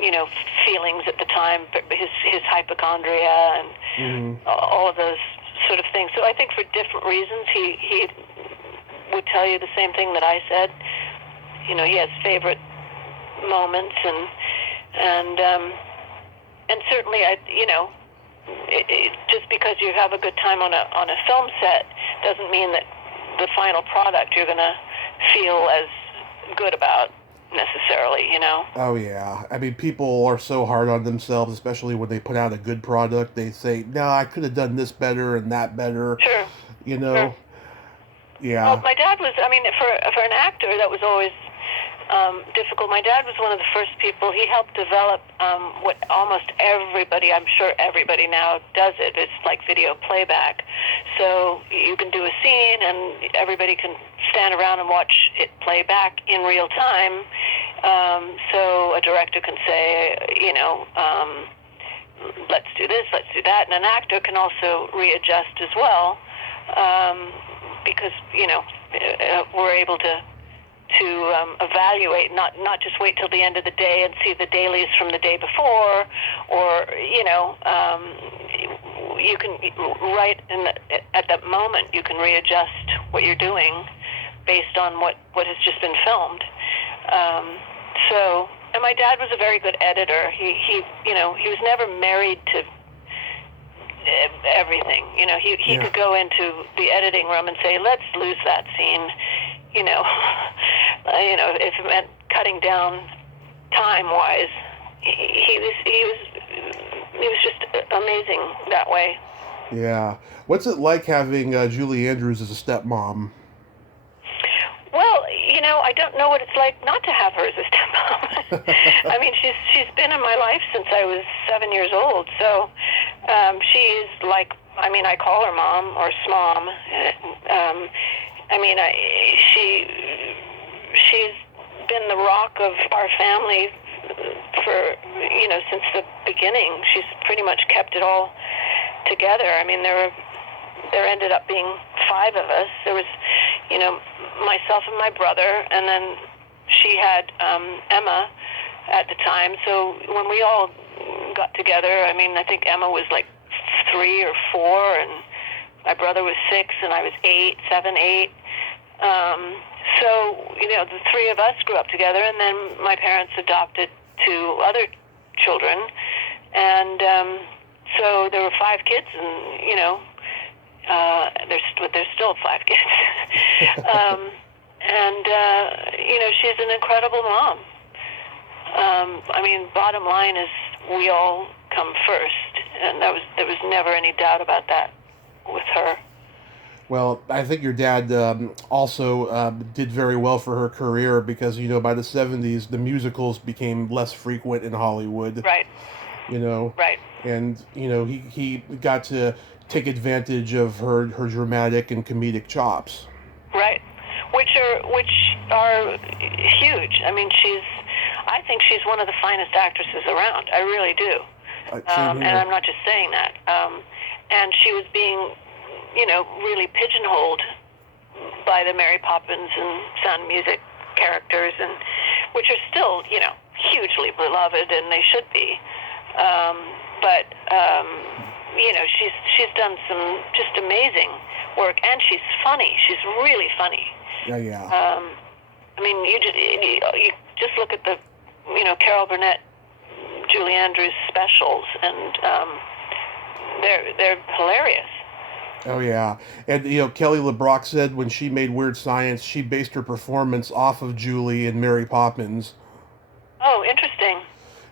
you know, feelings at the time, his hypochondria and all of those sort of things. So I think for different reasons, he would tell you the same thing that I said. You know, he has favorite moments, and certainly just because you have a good time on a film set doesn't mean that the final product you're going to feel as good about necessarily, you know. Oh yeah. I mean, people are so hard on themselves, especially when they put out a good product. They say, "No, I could have done this better and that better." Sure. You know. Sure. Yeah. Well, my dad was. I mean, for an actor, that was always difficult. My dad was one of the first people. He helped develop what almost everybody, I'm sure everybody now does it. It's like video playback. So you can do a scene and everybody can stand around and watch it play back in real time. So a director can say, you know, let's do this, let's do that. And an actor can also readjust as well, because, you know, we're able to evaluate, not just wait till the end of the day and see the dailies from the day before, or, you know, you can, right at that moment, you can readjust what you're doing based on what has just been filmed. And my dad was a very good editor. He you know, he was never married to everything. You know, he could go into the editing room and say, let's lose that scene. You know, if it meant cutting down time-wise, he was just amazing that way. Yeah. What's it like having Julie Andrews as a stepmom? Well, you know, I don't know what it's like not to have her as a stepmom. I mean, she's been in my life since I was 7 years old, so she is like, I mean, I call her mom or smom. I mean, she's been the rock of our family for, you know, since the beginning. She's pretty much kept it all together. I mean, there ended up being 5 of us. There was, you know, myself and my brother, and then she had Emma at the time. So when we all got together, I mean, I think Emma was like 3 or 4, and my brother was 6, and I was 8, 7, 8. So, you know, the 3 of us grew up together, and then my parents adopted 2 other children, and so there were 5 kids, and, you know, there's still 5 kids. And, you know, she's an incredible mom. I mean, bottom line is we all come first, and there was never any doubt about that with her. Well, I think your dad also did very well for her career because, by the 70s, the musicals became less frequent in Hollywood, Right. you know, Right. and, he got to take advantage of her dramatic and comedic chops. Right. Which are huge. I mean, I think she's one of the finest actresses around. I really do. Same here. And I'm not just saying that. And she was being, really pigeonholed by the Mary Poppins and Sound of Music characters, and which are still, hugely beloved, and they should be. But she's done some just amazing work, and she's funny. She's really funny. Yeah. I mean, you just look at the, Carol Burnett, Julie Andrews specials, and they're hilarious. Oh yeah, and Kelly LeBrock said when she made Weird Science, she based her performance off of Julie and Mary Poppins. Oh, interesting.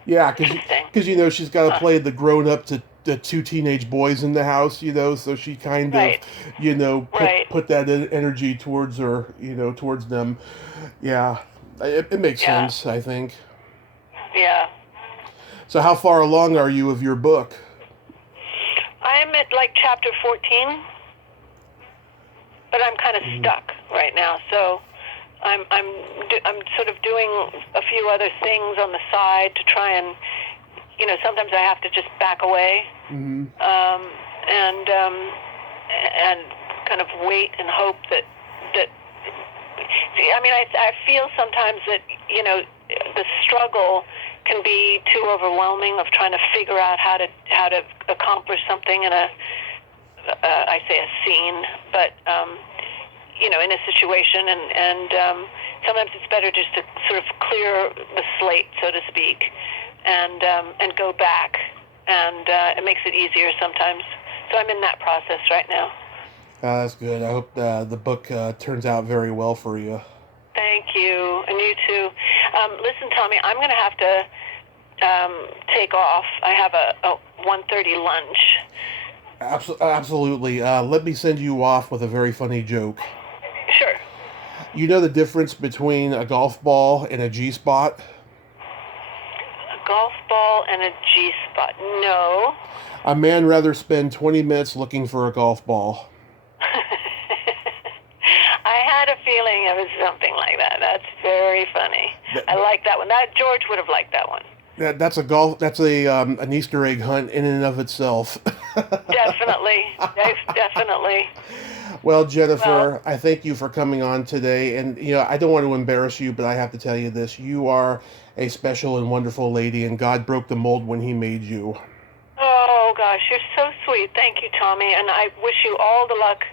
Yeah, because she's got to play the grown up to the two teenage boys in the house, so she kind of, Right. put that energy towards her, towards them. Yeah, it makes sense, I think. Yeah. So how far along are you of your book? I'm at like chapter 14, but I'm kind of stuck right now. So I'm sort of doing a few other things on the side to try and, sometimes I have to just back away, and kind of wait and hope that. I mean, I feel sometimes that the struggle can be too overwhelming of trying to figure out how to accomplish something in I say a scene, but in a situation, and sometimes it's better just to sort of clear the slate, so to speak, and go back, and it makes it easier sometimes. So I'm in that process right now. That's good. I hope the book turns out very well for you. Thank you, and you too. Listen, Tommy, I'm going to have to take off. I have a 1:30 lunch. Absolutely. Let me send you off with a very funny joke. Sure. You know the difference between a golf ball and a G-spot? A golf ball and a G-spot. No. A man rather spend 20 minutes looking for a golf ball. I had a feeling it was something like that. That's very funny. I like that one. George would have liked that one. That's an Easter egg hunt in and of itself. Definitely. Definitely. Well, Jennifer, I thank you for coming on today. And, I don't want to embarrass you, but I have to tell you this. You are a special and wonderful lady, and God broke the mold when he made you. Oh, gosh, you're so sweet. Thank you, Tommy. And I wish you all the luck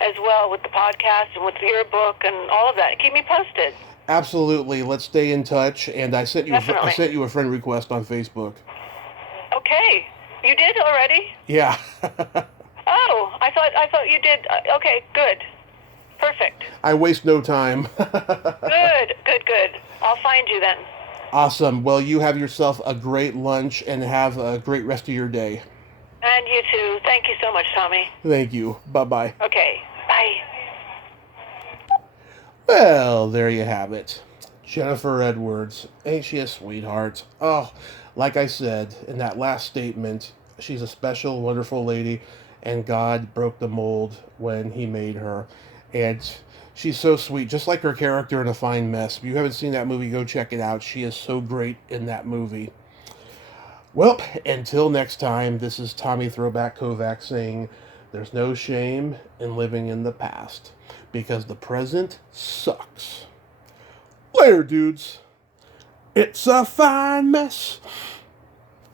as well with the podcast and with your book and all of that. Keep me posted. Absolutely. Let's stay in touch. And I sent you a friend request on Facebook. Okay. You did already? Yeah. Oh, I thought you did. Okay, good. Perfect. I waste no time. Good. I'll find you then. Awesome. Well, you have yourself a great lunch and have a great rest of your day. And you too. Thank you so much, Tommy. Thank you. Bye-bye. Okay. Bye. Well, there you have it. Jennifer Edwards. Ain't she a sweetheart? Oh, like I said in that last statement, she's a special, wonderful lady, and God broke the mold when he made her. And she's so sweet, just like her character in A Fine Mess. If you haven't seen that movie, go check it out. She is so great in that movie. Well, until next time, this is Tommy Throwback Kovac saying, there's no shame in living in the past, because the present sucks. Later, dudes. It's a fine mess.